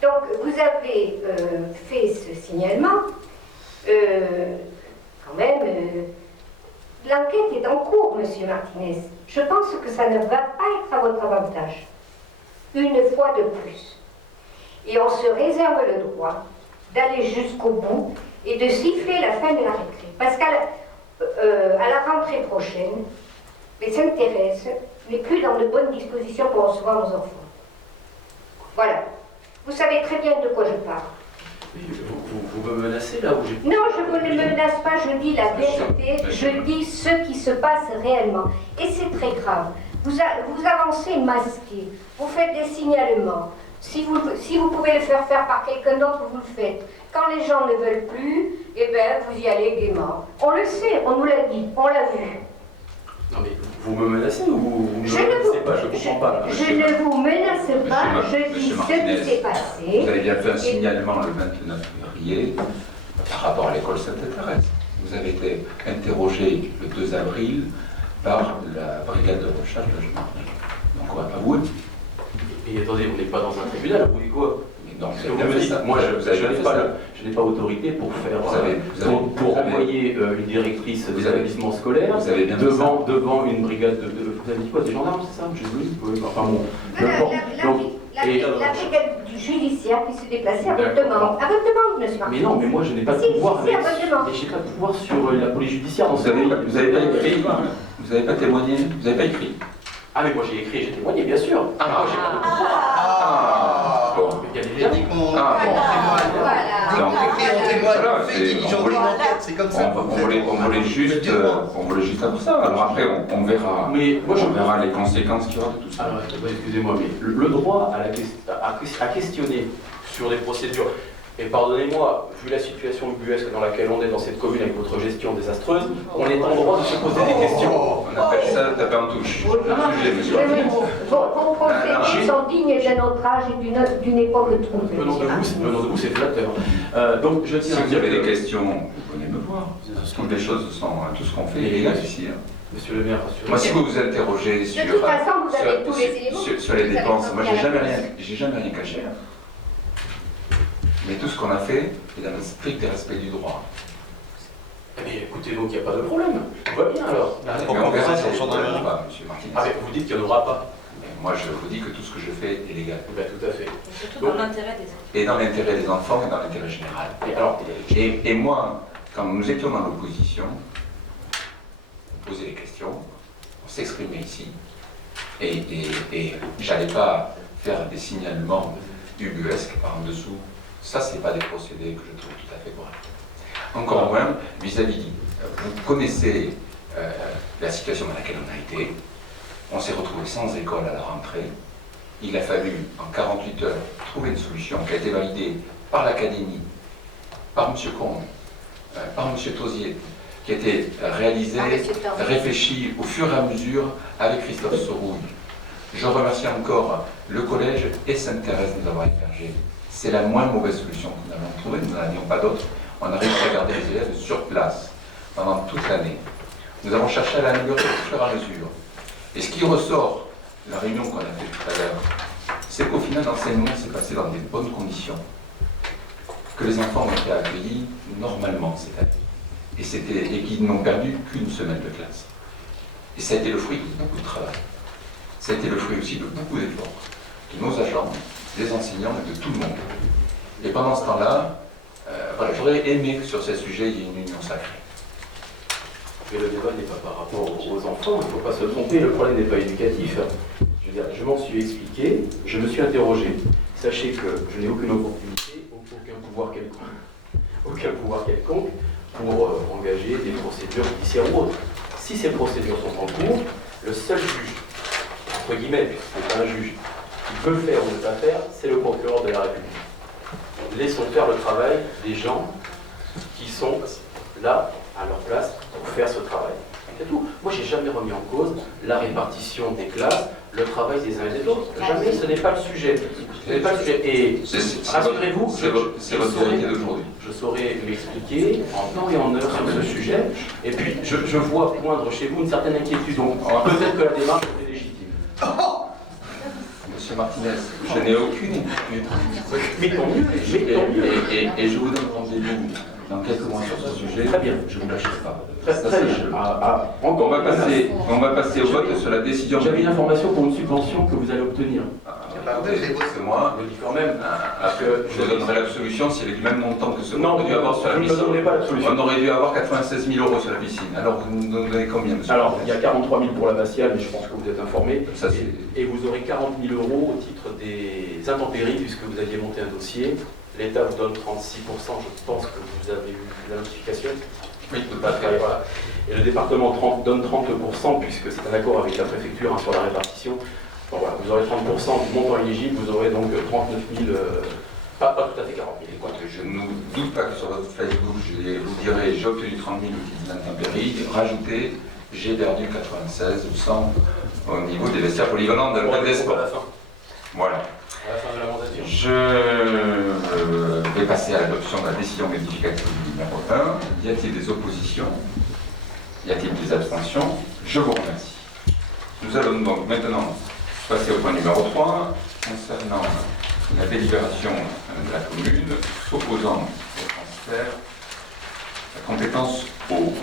Donc, vous avez fait ce signalement quand même, l'enquête est en cours, monsieur Martinez. Je pense que ça ne va pas être à votre avantage. Une fois de plus. Et on se réserve le droit d'aller jusqu'au bout et de siffler la fin de la récré. Parce qu'à la rentrée prochaine, les Sainte-Thérèse n'est plus dans de bonnes dispositions pour recevoir nos enfants. Voilà. Vous savez très bien de quoi je parle. Vous me menacez là où j'ai... Non, je ne menace pas, je dis la vérité, je dis ce qui se passe réellement. Et c'est très grave. Vous avancez masqué, vous faites des signalements. Si vous pouvez le faire par quelqu'un d'autre, vous le faites. Quand les gens ne veulent plus, eh bien, vous y allez gaiement. On le sait, on nous l'a dit, on l'a vu. Non mais vous me menacez ou vous ne me menacez pas? Je ne comprends pas. Je ne vous menace pas, je dis ce qui s'est passé. Vous avez bien fait un signalement le 29 février par rapport à l'école Sainte-Thérèse. Vous avez été interrogé le 2 avril par la brigade de recherche de gendarmerie. Donc on va pas vous. Et attendez, vous n'êtes pas dans un tribunal, vous dites quoi? Donc, vous me dites, moi je n'ai pas autorité pour faire, pour envoyer une directrice d'établissement scolaire devant une brigade de vous avez dit quoi, des gendarmes, c'est ça? Enfin bon. La brigade du judiciaire qui se déplaçait à votre demande. À votre demande, monsieur Martinez. Mais non, mais moi je n'ai pas de pouvoir. Si, à votre demande. Mais je n'ai pas de pouvoir sur la police judiciaire. Vous n'avez pas écrit, vous n'avez pas témoigné, vous n'avez pas écrit. Ah mais moi j'ai écrit, j'ai témoigné, bien sûr. Bon. Bien évidemment. C'est comme ça. On voulait juste pour ça. Alors après, on verra. Mais moi, on verra les conséquences qu'il y aura de tout ça. Alors, excusez-moi, mais le droit à questionner sur des procédures. Et pardonnez-moi, vu la situation ubuesque dans laquelle on est dans cette commune avec votre gestion désastreuse, on est en droit de se poser des questions. On appelle ça taper en touche. Vos procédés sont dignes d'un autre âge et d'une époque trompée. Venant de vous, c'est flatteur. Donc, je tiens si à vous dire avez des questions, vous venez me voir. Toutes les choses sont, tout ce qu'on fait est légal ici. Monsieur le maire, moi, si vous vous interrogez sur, de toute façon, vous avez tous les éléments. sur les dépenses, moi, j'ai jamais rien caché. Mais tout ce qu'on a fait est dans le strict respect du droit. Mais écoutez, donc il n'y a pas de problème. Tout va bien alors. Mais on verra si il n'y en aura pas, monsieur Martinez. Ah, mais vous dites qu'il n'y en aura pas. Mais moi, je vous dis que tout ce que je fais est légal. Ben, tout à fait. Et surtout dans l'intérêt des enfants. Et dans l'intérêt des enfants et dans l'intérêt général. Et moi, quand nous étions dans l'opposition, on posait des questions, on s'exprimait ici, et j'allais pas faire des signalements ubuesques par en dessous. Ça, c'est pas des procédés que je trouve tout à fait corrects. Encore moins vis-à-vis, vous connaissez la situation dans laquelle on a été. On s'est retrouvé sans école à la rentrée. Il a fallu, en 48 heures, trouver une solution qui a été validée par l'Académie, par M. Combe, par M. Tosier, qui a été réalisée, réfléchie au fur et à mesure avec Christophe Sorouille. Je remercie encore le collège et Sainte-Thérèse de nous avoir hébergés. C'est la moins mauvaise solution que nous avons trouvée, nous n'en avions pas d'autre. On a réussi à garder les élèves sur place pendant toute l'année. Nous avons cherché à l'améliorer au fur et à mesure. Et ce qui ressort, la réunion qu'on a faite tout à l'heure, c'est qu'au final, l'enseignement s'est passé dans des bonnes conditions. Que les enfants ont été accueillis normalement cette année. Et qu'ils n'ont perdu qu'une semaine de classe. Et ça a été le fruit de beaucoup de travail. Ça a été le fruit aussi de beaucoup d'efforts de nos agents, des enseignants et de tout le monde. Et pendant ce temps-là, voilà, j'aurais aimé que sur ces sujets, il y ait une union sacrée. Mais le débat n'est pas par rapport aux enfants, il ne faut pas se tromper, le problème n'est pas éducatif. Je veux dire, je m'en suis expliqué, je me suis interrogé. Sachez que je n'ai aucune opportunité, aucun pouvoir quelconque pour engager des procédures judiciaires ou autres. Si ces procédures sont en cours, le seul juge, entre guillemets, puisque ce n'est pas un juge, qui peut faire ou ne pas faire, c'est le procureur de la République. Laissons faire le travail des gens qui sont là, à leur place, pour faire ce travail. C'est tout. Moi, j'ai jamais remis en cause la répartition des classes, le travail des uns et des autres. Jamais, ce n'est pas le sujet. Ce n'est pas le sujet. Et rassurez-vous, je saurais m'expliquer en temps et en heure sur ce sujet. Et puis, je vois poindre chez vous une certaine inquiétude. Donc, peut-être que la démarche est légitime. Monsieur Martinez, je n'ai aucune inquiétude. Mais tant mieux, et je vous donne rendez-vous dans quelques mois sur ce sujet. Très bien. Je ne vous lâche pas. Très bien. On va passer au vote sur la décision. J'avais une information pour une subvention que vous allez obtenir. Parce que moi, Je le dis quand même. je vous donnerai l'absolution si elle est du même montant que ce qu'on Non, aurait dû avoir sur la je ne piscine. donnerai pas l'absolution. On aurait dû avoir 96 000 € sur la piscine. Alors vous nous donnez combien, monsieur? Alors, il y a 43 000 pour l'abbatiale, mais je pense que vous êtes informé. Ça, Et vous aurez 40 000 € au titre des intempéries, puisque vous aviez monté un dossier. L'État vous donne 36%, je pense que vous avez eu la notification. Oui, tout à fait. Voilà. Et le département donne 30%, puisque c'est un accord avec la préfecture sur la répartition. Bon, voilà, vous aurez 30% du montant éligible, vous aurez donc 39 000, pas tout à fait 40 000. Écoute, je ne doute pas que sur votre Facebook, je vous dirai j'ai obtenu 30 000 outils d'intempéries, rajoutez, j'ai perdu 96 ou 100 au niveau des vestiaires polyvalents de la des sports. Voilà. À la fin de la mandature. Je vais passer à l'adoption de la décision modificative numéro 1. Y a-t-il des oppositions? Y a-t-il des abstentions? Je vous remercie. Nous allons donc maintenant passer au point numéro 3, concernant la délibération de la commune opposant au transfert la compétence au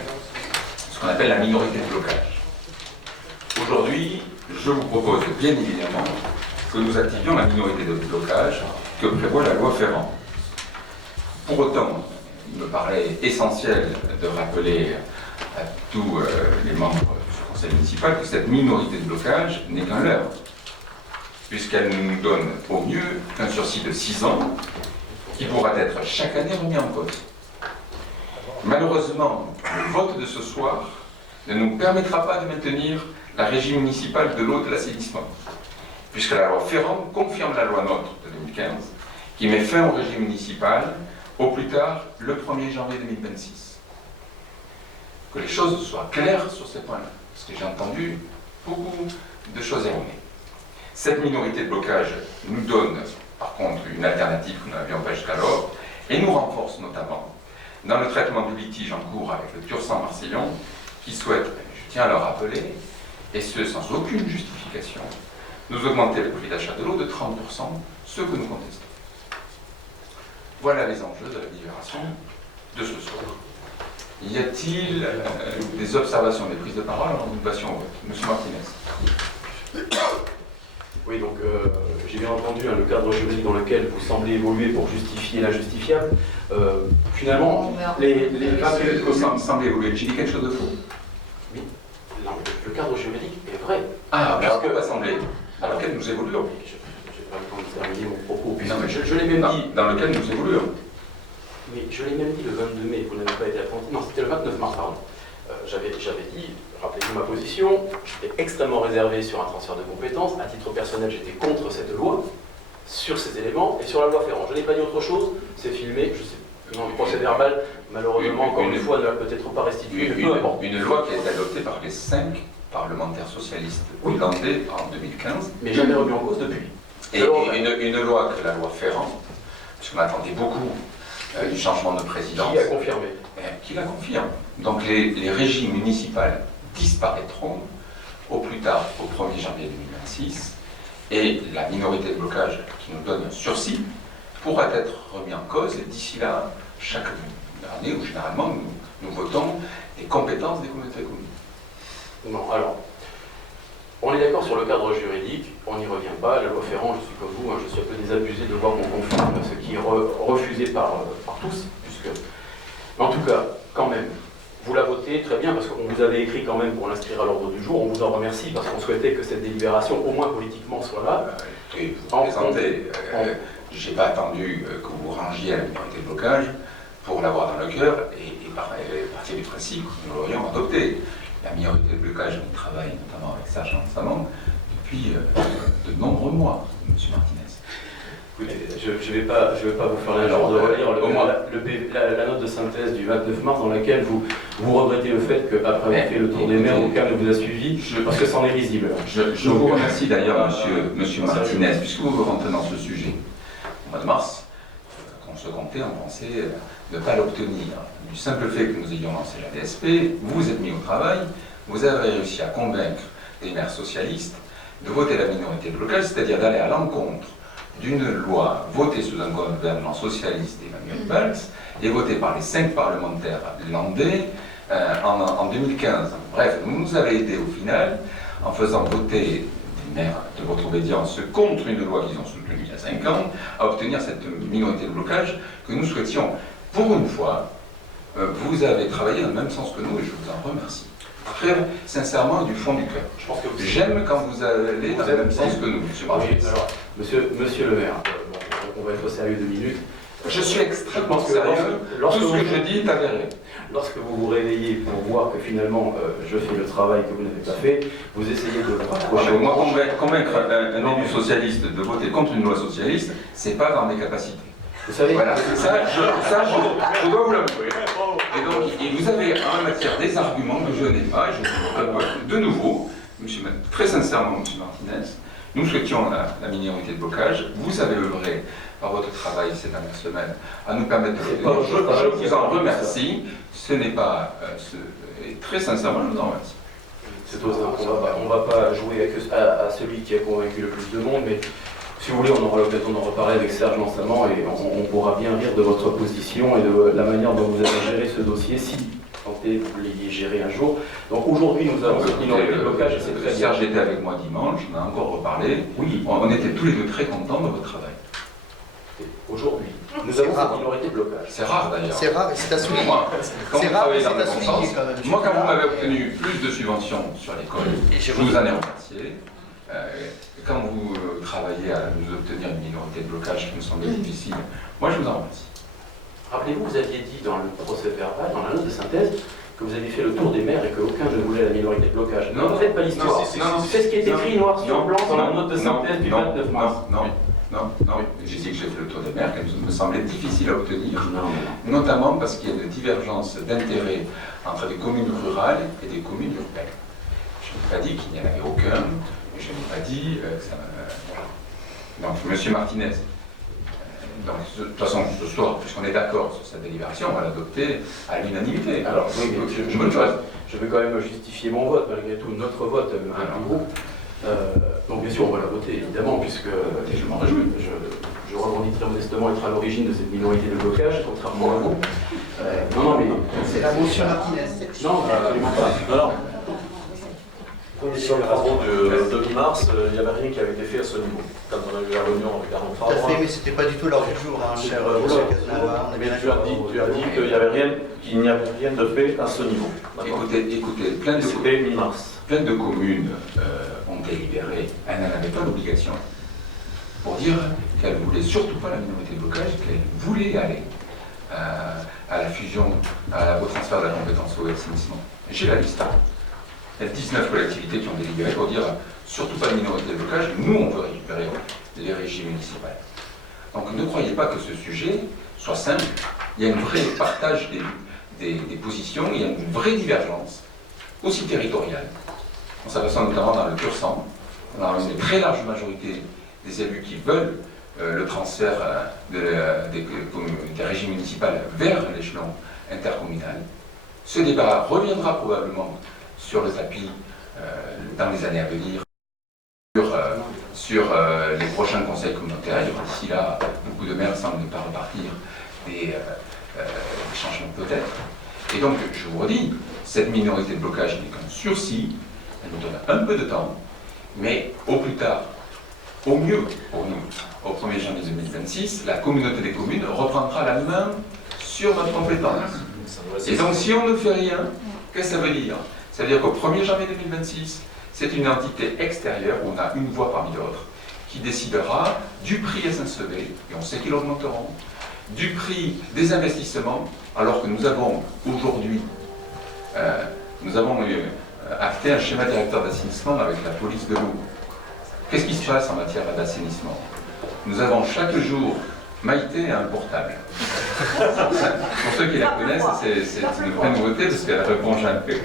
ce qu'on appelle la minorité de blocage. Aujourd'hui, je vous propose bien évidemment que nous activions la minorité de blocage que prévoit la loi Ferrand. Pour autant, il me paraît essentiel de rappeler à tous les membres du conseil municipal que cette minorité de blocage n'est qu'un leurre, puisqu'elle nous donne au mieux un sursis de 6 ans qui pourra être chaque année remis en cause. Malheureusement, le vote de ce soir ne nous permettra pas de maintenir la régie municipale de l'eau et de l'assainissement, puisque la loi Ferrand confirme la loi NOTRe de 2015 qui met fin au régime municipal au plus tard le 1er janvier 2026. Que les choses soient claires sur ces points-là, parce que j'ai entendu beaucoup de choses erronées. Cette minorité de blocage nous donne par contre une alternative que nous n'avions pas jusqu'alors et nous renforce notamment dans le traitement du litige en cours avec le Tursan-Marseillon qui souhaite, je tiens à le rappeler, et ce sans aucune justification, nous augmenter le prix d'achat de l'eau de 30%, ce que nous contestons. Voilà les enjeux de la délibération de ce soir. Y a-t-il des observations, des prises de parole avant nous passions au vote? Monsieur Martinez. Oui, donc j'ai bien entendu le cadre juridique dans lequel vous semblez évoluer pour justifier l'injustifiable. Finalement, les semblez évoluer. J'ai dit quelque chose de faux? Oui. Non, le cadre juridique est vrai. Ah, mais alors pourquoi l'Assemblée dans lequel nous évoluons? Je n'ai pas le temps de terminer mon propos. Non, mais je l'ai même dit. Dans lequel nous évoluons. Mais je l'ai même dit le 22 mai, vous n'avez pas été attentif. Non, c'était le 29 mars, pardon. J'avais dit, rappelez-vous ma position, j'étais extrêmement réservé sur un transfert de compétences. À titre personnel, j'étais contre cette loi, sur ces éléments et sur la loi Ferrand. Je n'ai pas dit autre chose, c'est filmé, je sais, non, le procès verbal, malheureusement, encore une fois, ne l'a peut-être pas restitué. Une loi qui a été adoptée par les 5 parlementaires socialistes hollandais en 2015. Mais jamais remis en cause depuis. Et une loi que la loi Ferrand, puisqu'on attendait beaucoup du changement de présidence. Qui a confirmé. Qui la confirme. Donc les régies municipales disparaîtront au plus tard au 1er janvier 2026 et la minorité de blocage qui nous donne un sursis pourra être remis en cause et d'ici là, chaque année où généralement nous votons les compétences des communautés de communes. Non, alors, on est d'accord sur le cadre juridique, on n'y revient pas. La loi Ferrand, je suis comme vous, je suis un peu désabusé de voir qu'on confirme ce qui est refusé par tous, puisque... Mais en tout cas, quand même, vous la votez très bien, parce qu'on vous avait écrit quand même pour l'inscrire à l'ordre du jour, on vous en remercie, parce qu'on souhaitait que cette délibération, au moins politiquement, soit là. Et vous présentez, j'ai pas attendu que vous rangiez à la minorité de blocage pour l'avoir dans le cœur, et partir du principe que nous l'aurions adopté. La minorité de blocage, on travaille notamment avec Serge Saman depuis de nombreux mois, M. Martinez. Écoutez, je vais pas vous faire l'injure de relire la note de synthèse du 29 mars dans laquelle vous regrettez le fait qu'après avoir fait le tour des mers, aucun ne vous a suivi, parce que c'en est risible. Je vous remercie d'ailleurs, monsieur Martinez, puisque vous rentrez dans ce sujet. Au mois de mars, on se comptait, on pensait ne pas l'obtenir. Du simple fait que nous ayons lancé la DSP, vous vous êtes mis au travail, vous avez réussi à convaincre les maires socialistes de voter la minorité de blocage, c'est-à-dire d'aller à l'encontre d'une loi votée sous un gouvernement socialiste d'Emmanuel Valls et voté par les 5 parlementaires landais en 2015. Bref, vous nous avez aidé au final en faisant voter des maires de votre obédience contre une loi qu'ils ont soutenue il y a 5 ans, à obtenir cette minorité de blocage que nous souhaitions. Pour une fois, vous avez travaillé dans le même sens que nous et je vous en remercie. Très sincèrement et du fond du cœur. J'aime quand vous allez dans le même sens que nous, monsieur Martinez. Alors, monsieur le maire, on va être sérieux 2 minutes. Je suis extrêmement sérieux. Tout ce que je dis est avéré. Lorsque vous vous réveillez pour voir que finalement je fais le travail que vous n'avez pas fait, vous essayez de le rapprocher. Moi, convaincre un élu socialiste de voter contre une loi socialiste, c'est pas dans mes capacités. Vous savez, voilà, je dois vous l'avouer. Et donc, vous avez en matière des arguments que je n'ai pas, et je vous de nouveau, très sincèrement, monsieur Martinez, nous souhaitions la minorité de blocage. Vous avez œuvré par votre travail ces dernières semaines à nous permettre de le je vous en remercie. Ce n'est pas. Et très sincèrement, je vous en remercie. On ne va pas jouer à celui qui a convaincu le plus de monde, mais si vous voulez, on aura l'occasion d'en reparler avec Serge Lansamment et on pourra bien rire de votre position et de la manière dont vous avez géré ce dossier, si tentez vous l'ayez géré un jour. Donc aujourd'hui, nous avons cette minorité de blocage et c'est très bien. Serge était avec moi dimanche, on a encore reparlé. Oui. On était tous les deux très contents de votre travail. Aujourd'hui, nous avons cette minorité de blocage. C'est rare d'ailleurs. C'est rare et c'est à souligner. C'est rare et c'est à souligner quand même. Moi, quand vous m'avez obtenu plus de subventions sur l'école, je vous en ai remercié. Quand vous travaillez à nous obtenir une minorité de blocage qui me semblait difficile, moi je vous en remercie. Rappelez-vous, vous aviez dit dans le procès verbal, dans la note de synthèse, que vous aviez fait le tour des maires et qu'aucun ne voulait la minorité de blocage. Non, ne faites pas l'histoire. C'est ce qui est écrit noir sur blanc dans la note de synthèse du 29 mars. Non, j'ai dit que j'ai fait le tour des maires, qu'elle me semblait difficile à obtenir, notamment parce qu'il y a une divergence d'intérêts entre des communes rurales et des communes urbaines. Je n'ai pas dit qu'il n'y en avait aucun, mais je n'ai pas dit que ça voilà. Donc, monsieur Martinez, donc, de toute façon, ce soir, puisqu'on est d'accord sur cette délibération, on va l'adopter à l'unanimité. Alors, oui, je vais quand même justifier mon vote, malgré tout, notre vote avec le groupe. Donc bien sûr on va la voter évidemment puisque je m'en réjouis. Je revendique très modestement être à l'origine de cette minorité de blocage, contrairement à vous. Non mais c'est la motion Martinez. Non, absolument pas. Alors, sur les travaux de mi-mars, il n'y avait rien qui avait été fait à ce niveau. Quand on a eu la réunion avec Arnaud Tout à fait, mais c'était pas du tout l'heure du jour, hein, cher monsieur Casanova. Tu as dit qu'il n'y avait rien de fait à ce niveau. Écoutez, plein de communes ont délibéré, elles n'en avaient pas l'obligation, pour dire qu'elles ne voulaient surtout pas la minorité de blocage, qu'elles voulaient aller à la fusion, au transfert de la compétence au assainissement. J'ai la liste. Il y a 19 collectivités qui ont délibéré pour dire surtout pas de minorité de blocage, nous on veut récupérer les régies municipales. Donc ne croyez pas que ce sujet soit simple, il y a un vrai partage des positions, il y a une vraie divergence, aussi territoriale. On s'aperçoit notamment dans le Pur-Sang, on a une très large majorité des élus qui veulent le transfert des régies municipales vers l'échelon intercommunal. Ce débat reviendra probablement sur le tapis dans les années à venir, sur les prochains conseils communautaires. D'ici là, beaucoup de maires semblent ne pas repartir des changements peut-être. Et donc, je vous redis, cette minorité de blocage n'est qu'un sursis, elle nous donne un peu de temps, mais au plus tard, au mieux pour nous, au 1er janvier 2026, la communauté des communes reprendra la main sur notre compétence. Et donc, si on ne fait rien, qu'est-ce que ça veut dire? Ça veut dire qu'au 1er janvier 2026, c'est une entité extérieure, où on a une voix parmi d'autres, qui décidera du prix SNCB, et on sait qu'ils augmenteront, du prix des investissements, alors que nous avons aujourd'hui, acté un schéma directeur d'assainissement avec la police de l'eau. Qu'est-ce qui se passe en matière d'assainissement? Nous avons chaque jour Maïté un portable. Pour ceux qui la connaissent, c'est une vraie nouveauté parce qu'elle répond jamais.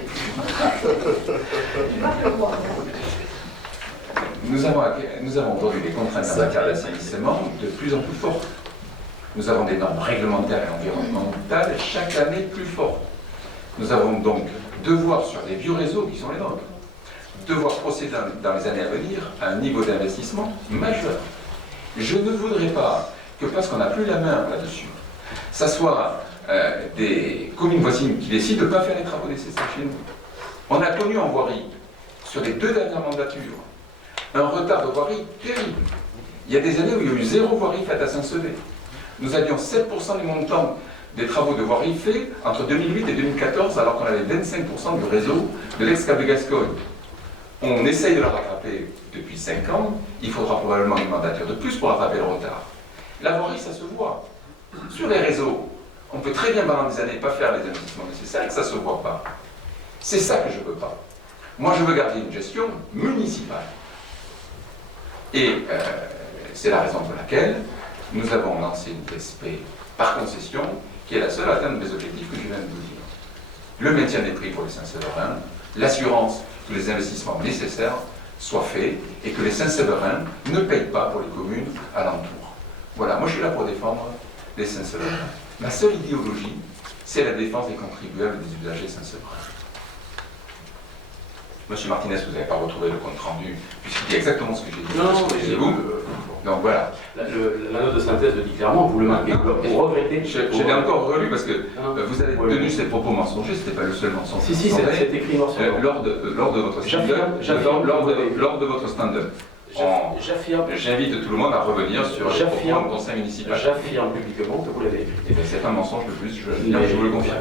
Nous avons aujourd'hui des contraintes en matière d'assainissement de plus en plus fortes. Nous avons des normes réglementaires et environnementales chaque année plus fortes. Nous avons donc devoir sur les vieux réseaux qui sont les nôtres, devoir procéder dans les années à venir à un niveau d'investissement majeur. Je ne voudrais pas que parce qu'on n'a plus la main là-dessus, ça soit des communes voisines qui décident de ne pas faire les travaux nécessaires chez nous. On a connu en voirie, sur les 2 dernières mandatures, un retard de voirie terrible. Il y a des années où il y a eu 0 voirie faite à Saint-Sevé. Nous avions 7% des montants des travaux de voirie faits entre 2008 et 2014, alors qu'on avait 25% du réseau de l'ex-Cap de Gascogne. On essaye de la rattraper depuis 5 ans, il faudra probablement une mandature de plus pour rattraper le retard. La voirie, ça se voit. Sur les réseaux, on peut très bien pendant des années pas faire les investissements nécessaires et que ça ne se voit pas. C'est ça que je ne veux pas. Moi, je veux garder une gestion municipale. Et c'est la raison pour laquelle nous avons lancé une PSP par concession, qui est la seule à atteindre les objectifs que je viens de vous dire. Le maintien des prix pour les Saint-Séverins, l'assurance que les investissements nécessaires soient faits et que les Saint-Séverins ne payent pas pour les communes alentours. Voilà, moi je suis là pour défendre les Saint-Séverins. Ma seule idéologie, c'est la défense des contribuables et des usagers Saint-Séverins. Monsieur Martinez, vous n'avez pas retrouvé le compte rendu, puisqu'il dit exactement ce que j'ai dit. Non, mais vous. Donc voilà. La note de synthèse le dit clairement, vous le marquez pour regretter. Je l'ai encore relu parce que vous avez tenu ces propos mensongers, ce n'était pas le seul mensonge. Si, c'est écrit noir sur blanc. Lors de votre stand-up, j'invite tout le monde à revenir sur les propos du conseil municipal. J'affirme publiquement que vous l'avez écrit. C'est un mensonge de plus, je vous le confirme.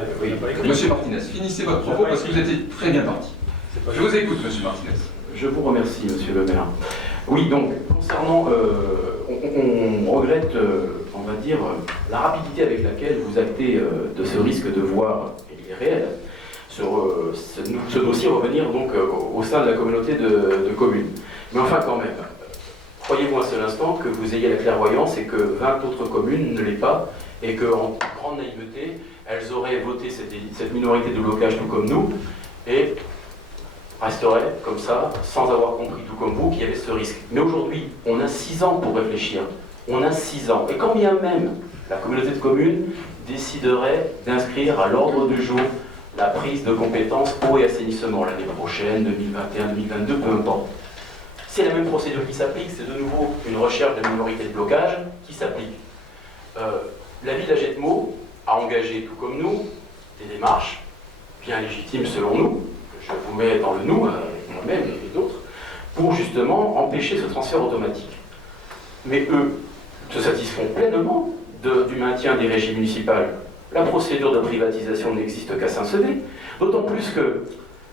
Monsieur Martinez, finissez votre propos parce que vous étiez très bien parti. Je vous écoute, monsieur Martinez. Je vous remercie, monsieur le maire. Oui, donc, concernant, on regrette, on va dire, la rapidité avec laquelle vous actez de ce risque de voir, et il est réel, sur ce dossier revenir donc au sein de la communauté de communes. Mais enfin, quand même, croyez-vous un seul instant que vous ayez la clairvoyance et que 20 autres communes ne l'aient pas, et qu'en grande naïveté, elles auraient voté cette minorité de blocage tout comme nous, et resterait comme ça, sans avoir compris tout comme vous qu'il y avait ce risque. Mais aujourd'hui, on a 6 ans pour réfléchir. On a 6 ans. Et quand bien même la communauté de communes déciderait d'inscrire à l'ordre du jour la prise de compétences eau et assainissement l'année prochaine, 2021, 2022, peu importe. C'est la même procédure qui s'applique, c'est de nouveau une recherche de minorité de blocage qui s'applique. La ville d'Agetmo a engagé, tout comme nous, des démarches bien légitimes selon nous, je vous mets dans le nous, moi-même et d'autres, pour justement empêcher ce transfert automatique. Mais eux se satisfont pleinement du maintien des régies municipales. La procédure de privatisation n'existe qu'à Saint-Sevé, d'autant plus que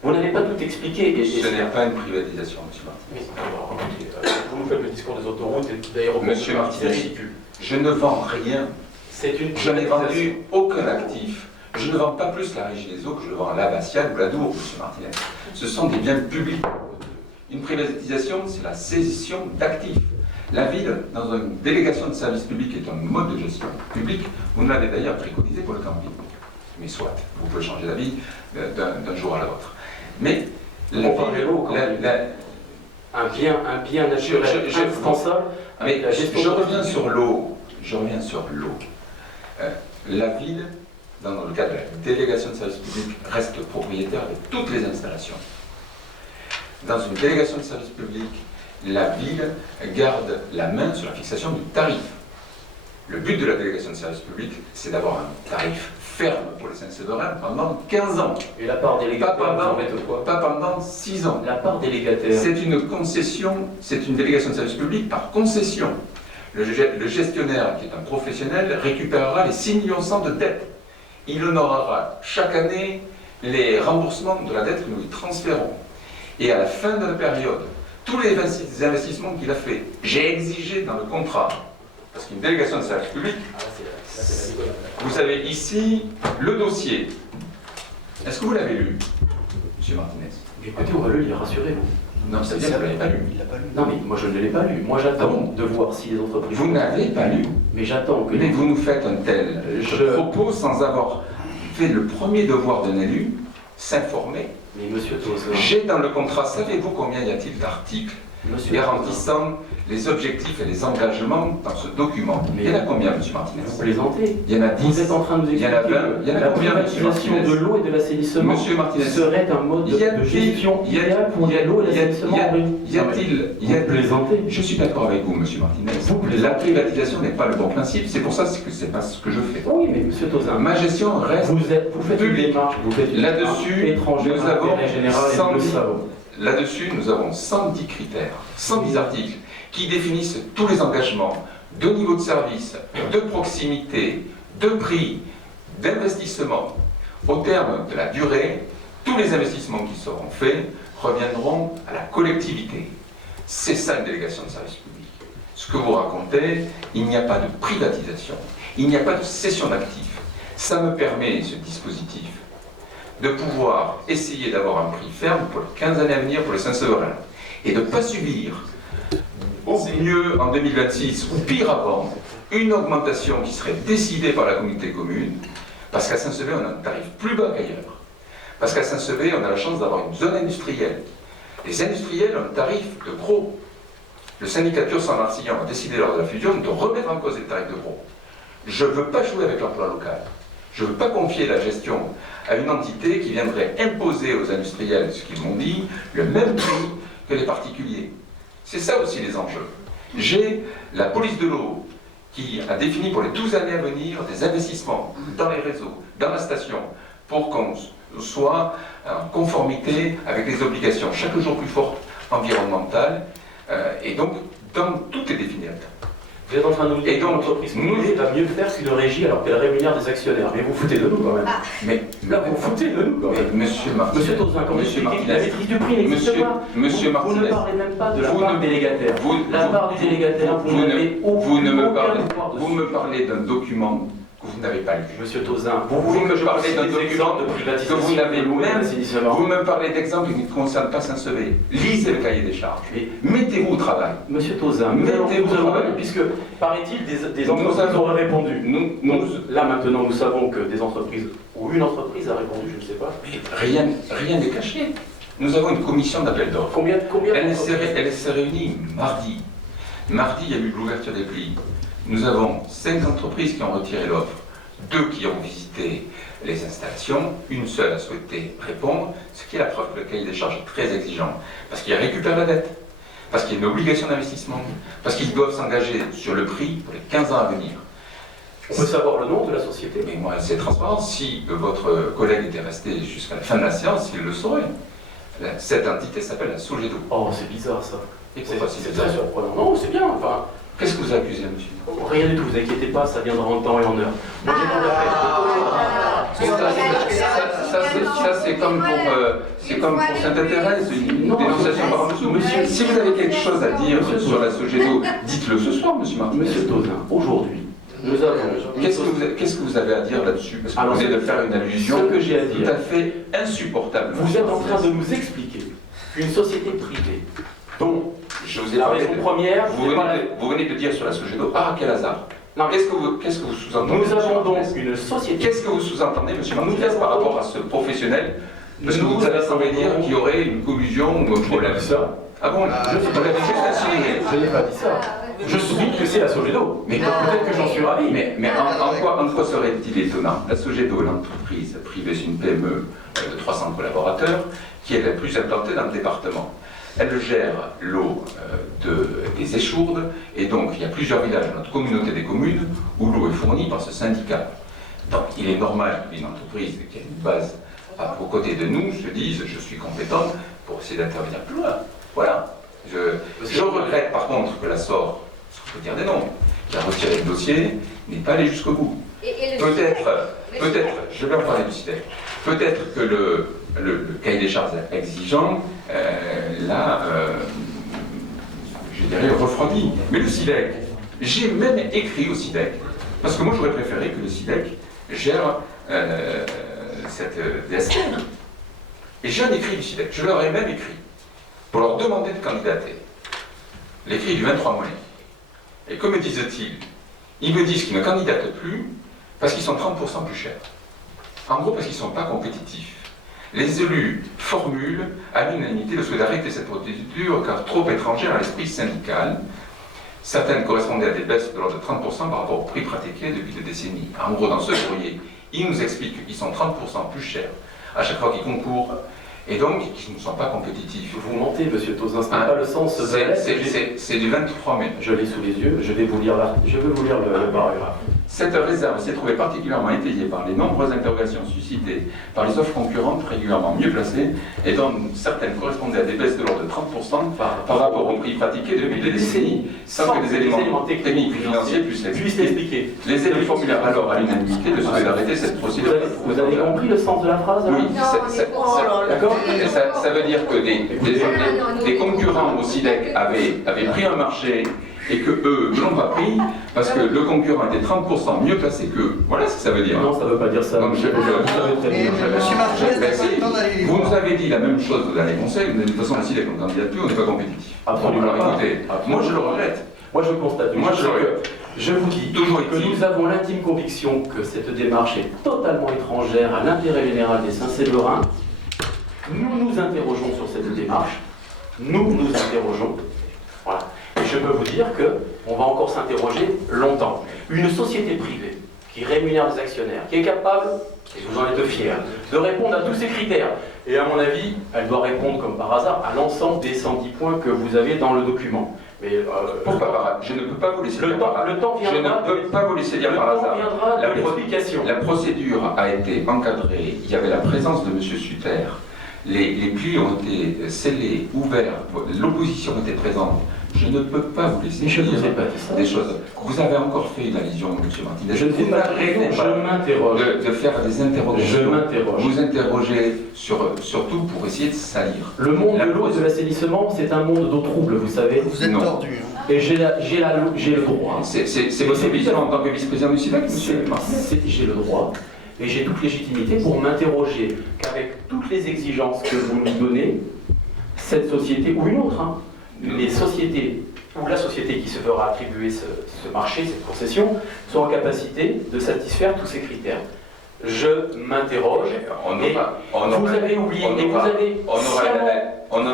vous n'avez pas tout expliqué. Ce n'est pas une privatisation, monsieur Martinez. Alors, écoutez, vous nous faites le discours des autoroutes et d'aéroports. Monsieur Martinez, c'est ridicule. Je ne vends rien. Je n'ai vendu aucun actif. Je ne vends pas plus la Régie des Eaux que je le vends à l'Abbatiale ou la Dour, monsieur Martinez. Ce sont des biens publics. Une privatisation, c'est la cession d'actifs. La ville, dans une délégation de service public, est un mode de gestion publique. Vous nous l'avez d'ailleurs préconisé pour le camping. Mais soit, vous pouvez changer d'avis d'un jour à l'autre. Mais la ville, un bien naturel indispensable. Mais je reviens sur l'eau. La ville, dans le cadre de la délégation de service public, reste propriétaire de toutes les installations. Dans une délégation de service public, la ville garde la main sur la fixation du tarif. Le but de la délégation de service public, c'est d'avoir un tarif ferme pour les Saint-Séverins pendant 15 ans. Et la part délégataire, pas pendant 6 ans. La part délégataire. C'est une concession, c'est une délégation de service public par concession. Le gestionnaire, qui est un professionnel, récupérera les 6,1 millions de dettes. Il honorera chaque année les remboursements de la dette que nous lui transférons. Et à la fin de la période, tous les investissements qu'il a fait, j'ai exigé dans le contrat, parce qu'une délégation de service public, vous avez ici le dossier. Est-ce que vous l'avez lu, M. Martinez? Écoutez, on va le lire, rassurez-vous. Non, c'est-à-dire que vous ne l'avez pas lu. Il l'a pas lu. Non, mais moi je ne l'ai pas lu. Moi j'attends de voir si les entreprises... Vous n'avez pas lu. Mais j'attends que... Mais vous nous faites un tel propos sans avoir fait le premier devoir d'un élu, s'informer. Mais monsieur Tozin... J'ai dans le contrat, savez-vous combien y a-t-il d'articles garantissant les objectifs et les engagements dans ce document. Mais il y en a combien, M. Martinez? Vous plaisantez. Il y en a 10. Vous êtes en train de nous Il y en a expliquer 20. Il y en a que la combien, M. privatisation Martinez? de l'eau et de l'assainissement Monsieur Martinez, serait un mode de gestion idéal pour l'eau et l'assainissement. Vous plaisantez. Je suis d'accord avec vous, Monsieur Martinez. La privatisation n'est pas le bon principe, c'est pour ça que c'est pas ce que je fais. Oui, mais Monsieur Tauzin, Ma gestion reste vous faites une publique. démarche, vous faites une Là-dessus, démarche étrangère nous à avons l'intérêt général et nous le savons. Là-dessus, nous avons 110 critères, 110 articles qui définissent tous les engagements de niveau de service, de proximité, de prix, d'investissement. Au terme de la durée, tous les investissements qui seront faits reviendront à la collectivité. C'est ça une délégation de service public. Ce que vous racontez, il n'y a pas de privatisation, il n'y a pas de cession d'actifs. Ça me permet, ce dispositif, de pouvoir essayer d'avoir un prix ferme pour les 15 années à venir pour les Saint-Séverin et de ne pas subir, au mieux en 2026 ou pire avant, une augmentation qui serait décidée par la communauté commune, parce qu'à Saint-Sevé, on a un tarif plus bas qu'ailleurs. Parce qu'à Saint-Sevé, on a la chance d'avoir une zone industrielle. Les industriels ont un tarif de gros. Le syndicat Pur-Saint-Marcillan a décidé lors de la fusion de remettre en cause les tarifs de gros. Je ne veux pas jouer avec l'emploi local. Je ne veux pas confier la gestion à une entité qui viendrait imposer aux industriels, ce qu'ils m'ont dit, le même prix que les particuliers. C'est ça aussi les enjeux. J'ai la police de l'eau qui a défini pour les 12 années à venir des investissements dans les réseaux, dans la station, pour qu'on soit en conformité avec les obligations chaque jour plus fortes environnementales. Et donc, tout est défini là-dedans. Vous êtes en train de nous dire Et donc, que l'entreprise privée va mieux faire qu'une régie alors qu'elle rémunère des actionnaires. Mais vous foutez de nous quand même. Mais Là, vous foutez de nous quand même. Monsieur Martinez, Monsieur Tauzin, quand vous Monsieur expliquez que Martinez, la maîtrise du prix n'existe pas, Monsieur vous ne Martinez, parlez même pas de la vous part ne- du délégataire. La part du délégataire, vous n'avez vous ne me aucun parlez, pouvoir dessus. vous me parlez d'un document que vous n'avez pas lu. Monsieur Tauzin, vous Vous voulez me que je parlez parle d'un des document exemples de que privatisation vous n'avez de l'eau et de même. l'assainissement. Vous me parlez d'exemples qui ne concernent pas Saint-Sevé. Lisez le cahier des charges. Mais- Mettez-vous au travail. Monsieur Tauzin, nous Mettez-vous au allons, travail. puisque paraît-il des Nous entreprises avons- auraient répondu. Nous, Là maintenant, nous savons que des entreprises, ou une entreprise a répondu, je ne sais pas. mais rien n'est caché. Nous avons une commission d'appel d'offres. Combien Elle d'entreprises s'est réunie mardi. Mardi, il y a eu l'ouverture des prix. Nous avons 5 entreprises qui ont retiré l'offre, 2 qui ont visité les installations, une seule a souhaité répondre, ce qui est la preuve que le cahier des charges est très exigeant. Parce qu'il récupère la dette, parce qu'il y a une obligation d'investissement, parce qu'ils doivent s'engager sur le prix pour les 15 ans à venir. On peut savoir le nom de la société. Mais moi, c'est transparent. Si votre collègue était resté jusqu'à la fin de la séance, il le saurait. Cette entité s'appelle la Sogedo. Oh, c'est bizarre ça. Et pourquoi c'est C'est bizarre? très surprenant. Non, c'est bien, enfin. Qu'est-ce que vous accusez, monsieur? Rien du tout, vous inquiétez pas, ça viendra en temps et en heure. Moi, j'ai mon Ça, c'est comme pour Sainte-Thérèse, une Non, dénonciation par en dessous. monsieur- Si vous avez quelque chose à dire sur la Sogedo, dites-le ce soir, monsieur Martinez. Monsieur Tauzin, aujourd'hui, nous avons. Qu'est-ce que vous avez à dire là-dessus? Parce que Alors, vous venez de faire une allusion ce que j'ai à tout dire. à fait insupportable. Vous êtes en train de nous expliquer qu'une société privée, dont Je vous ai la parlé raison de- première, Vous venez de dire sur la Sogedo, ah, quel hasard. Non, Qu'est-ce que vous sous-entendez? nous monsieur avons donc Martinez une société. Qu'est-ce que vous sous-entendez, monsieur Nous Martinez, avons par rapport donc- à ce professionnel? Parce que Nous vous avez avons semblé dire donc- qu'il y aurait une collusion ou un problème. ça. Ah bon? Je Vous l'avez juste insinué. Je n'ai pas dit ça. Je souligne que c'est la Sogedo. Mais Peut-être que j'en suis ravi. Mais en quoi serait-il étonnant? La Sogedo est l'entreprise privée, c'est une PME de 300 collaborateurs qui est la plus implantée dans le département. Elle gère l'eau des échourdes et donc il y a plusieurs villages dans notre communauté des communes où l'eau est fournie par ce syndicat. Donc il est normal qu'une entreprise qui a une base aux côtés de nous se dise je suis compétente pour essayer d'intervenir plus loin. Voilà. Je regrette par contre que la SOR, il faut dire des noms, qui a retiré le dossier, n'est pas allé jusqu'au bout. Peut-être, je vais en parler du SIDEC, peut-être que le cahier des charges exigeant, je dirais, refroidi. Mais le SIDEC, j'ai même écrit au SIDEC, parce que moi j'aurais préféré que le SIDEC gère cette DST. Et j'ai un écrit du SIDEC, je leur ai même écrit, pour leur demander de candidater. L'écrit du 23 mai. Et que me disent-ils? Ils me disent qu'ils ne candidatent plus parce qu'ils sont 30% plus chers. En gros, parce qu'ils ne sont pas compétitifs. Les élus formulent à l'unanimité le souhait d'arrêter cette procédure car trop étrangère à l'esprit syndical. Certaines correspondaient à des baisses de l'ordre de 30% par rapport au prix pratiqué depuis des décennies. En gros, dans ce courrier, ils nous expliquent qu'ils sont 30% plus chers à chaque fois qu'ils concourent et donc qu'ils ne sont pas compétitifs. Vous mentez, monsieur Tauzin, ce n'est pas le sens de la lettre. C'est du 23 mai. Je l'ai sous les yeux, je vais vous lire le paragraphe. Cette réserve s'est trouvée particulièrement étayée par les nombreuses interrogations suscitées par les offres concurrentes régulièrement mieux placées et dont certaines correspondaient à des baisses de l'ordre de 30% par rapport au prix pratiqué depuis des décennies, sans que des éléments techniques et financiers puissent l'expliquer. Les élus formulèrent alors à l'unanimité le souhait d'arrêter cette procédure. Vous avez compris le sens de la phrase? Oui, d'accord. Ça veut dire que des concurrents au SIDEC avaient pris un marché et que eux ne l'ont pas pris parce que le concurrent était 30% mieux placé qu'eux. Voilà ce que ça veut dire. Non, ça ne veut pas dire ça. Donc, Monsieur Martinez, vous nous avez dit la même chose au dernier conseil, de toute façon, le SIDEC en candidature, on n'est pas compétitif. Absolument Alors, pas. écoutez, moi je le regrette. Moi je constate. Je vous dis Toujours que nous avons l'intime conviction que cette démarche est totalement étrangère à l'intérêt général des Saint-Séverins. Nous nous interrogeons sur cette démarche. Nous nous interrogeons. Voilà. Et je peux vous dire qu'on va encore s'interroger longtemps. Une société privée qui rémunère des actionnaires, qui est capable, et vous en êtes fiers, de répondre à tous ces critères. Et à mon avis, elle doit répondre comme par hasard à l'ensemble des 110 points que vous avez dans le document. Mais Pourquoi je ne peux pas vous laisser dire par hasard. Le temps viendra. Je ne peux pas vous laisser dire par hasard. La l'explication. La procédure a été encadrée. Il y avait la présence de M. Sutter. Les plis ont été scellés, ouverts. L'opposition était présente. Je ne peux pas vous laisser dire des choses. Vous avez encore fait une allusion, M. Martinez. Vous n'arrêtez pas. Je m'interroge. De faire des interrogations. Je m'interroge. Vous interrogez surtout pour essayer de salir. Le monde de l'eau et de l'assainissement, c'est un monde d'eau trouble, vous savez. Vous êtes tordu. Et j'ai le droit. C'est votre vision en tant que vice-président du SIDEC, monsieur Martinez. J'ai le droit. Et j'ai toute légitimité pour m'interroger qu'avec toutes les exigences que vous nous donnez, cette société ou une autre, les sociétés ou la société qui se fera attribuer ce marché, cette concession, sont en capacité de satisfaire tous ces critères. Je m'interroge. Vous avez oublié. On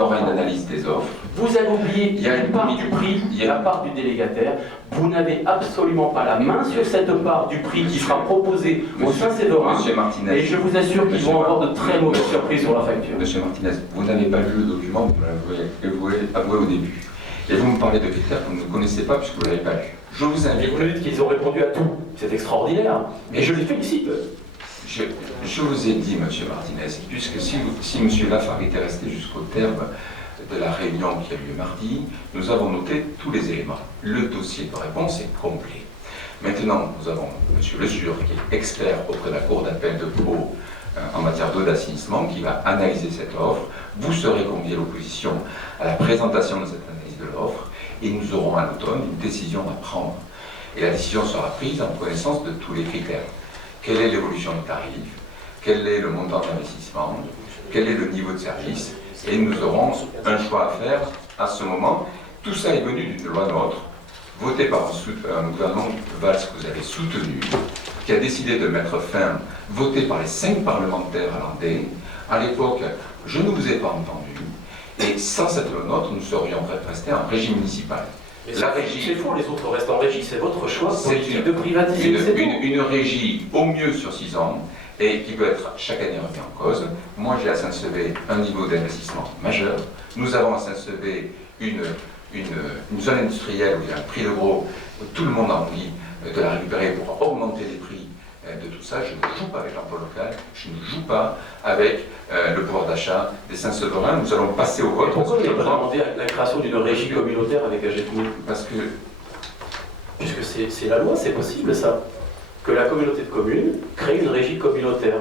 aura une analyse des offres. Vous avez oublié une part du prix, la part du délégataire. Vous n'avez absolument pas la main sur cette part du prix qui sera proposée aux Saint-Séverins. Monsieur Martinez. Et je vous assure qu'ils vont avoir de très mauvaises surprises sur la facture. Monsieur Martinez, vous n'avez pas lu le document, vous l'avez avoué au début. Et vous me parlez de critères que vous ne connaissez pas puisque vous ne l'avez pas lu. Je vous invite. Vous me dites qu'ils ont répondu à tout. C'est extraordinaire. Et je les félicite. Je vous ai dit, monsieur Martinez, puisque si monsieur Lafargue était resté jusqu'au terme de la réunion qui a eu lieu mardi, nous avons noté tous les éléments. Le dossier de réponse est complet. Maintenant, nous avons monsieur Le Sur, qui est expert auprès de la Cour d'appel de Pau en matière d'eau d'assainissement, qui va analyser cette offre. Vous serez convié l'opposition à la présentation de cette analyse de l'offre, et nous aurons à l'automne une décision à prendre. Et la décision sera prise en connaissance de tous les critères. Quelle est l'évolution du tarif? Quel est le montant d'investissement? Quel est le niveau de service? Et nous aurons un choix à faire à ce moment. Tout ça est venu d'une loi NOTRe, votée par un gouvernement Valls que vous avez soutenu, qui a décidé de mettre fin, votée par les 5 parlementaires hollandais. À l'époque, je ne vous ai pas entendu. Et sans cette loi NOTRe, nous serions restés en régime municipal. La régie, c'est faux, les autres restent en régie, c'est votre choix politique de privatiser. Une régie au mieux sur 6 ans et qui peut être chaque année remis en cause. Moi j'ai à Saint-Sevé un niveau d'investissement majeur. Nous avons à Saint-Sevé une zone industrielle où il y a un prix de gros, où tout le monde a envie de la récupérer pour augmenter les prix de tout ça. Je ne joue pas avec l'emploi local, je ne joue pas avec le pouvoir d'achat des Saint-Séverins. Nous allons passer au vote. Pourquoi vous n'avez pas demandé la création d'une régie communautaire avec AGETMO? Parce que... Puisque c'est la loi, c'est possible ça. Que la communauté de communes crée une régie communautaire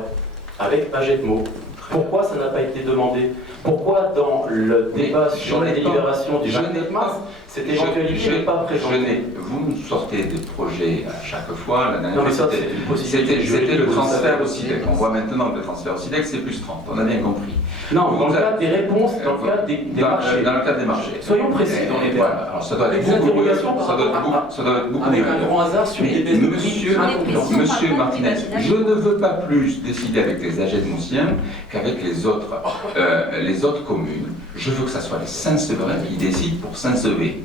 avec AGETMO. Pourquoi ça n'a pas été demandé? Pourquoi dans le débat sur la délibération du 29 mars, cette éventualité n'est pas présentée? Vous nous sortez des projets à chaque fois. La Non, mais ça, c'était le transfert au SIDEC. On voit maintenant que le transfert au SIDEC, c'est plus 30. On a bien compris. Non, dans le Vous cadre des réponses, dans le cadre des marchés. Dans le cadre des marchés. Soyons précis dans les termes. Voilà. Alors ça doit être Des beaucoup mieux. interrogations Ça doit être beaucoup avec mieux. un grand hasard sur Mais des baisses de prix monsieur, incompréhensibles. monsieur Martinez, je ne veux pas plus décider avec les Agénonciens qu'avec les autres communes. Je veux que ça soit les Saint-Séverin qui décident pour Saint-Sevé.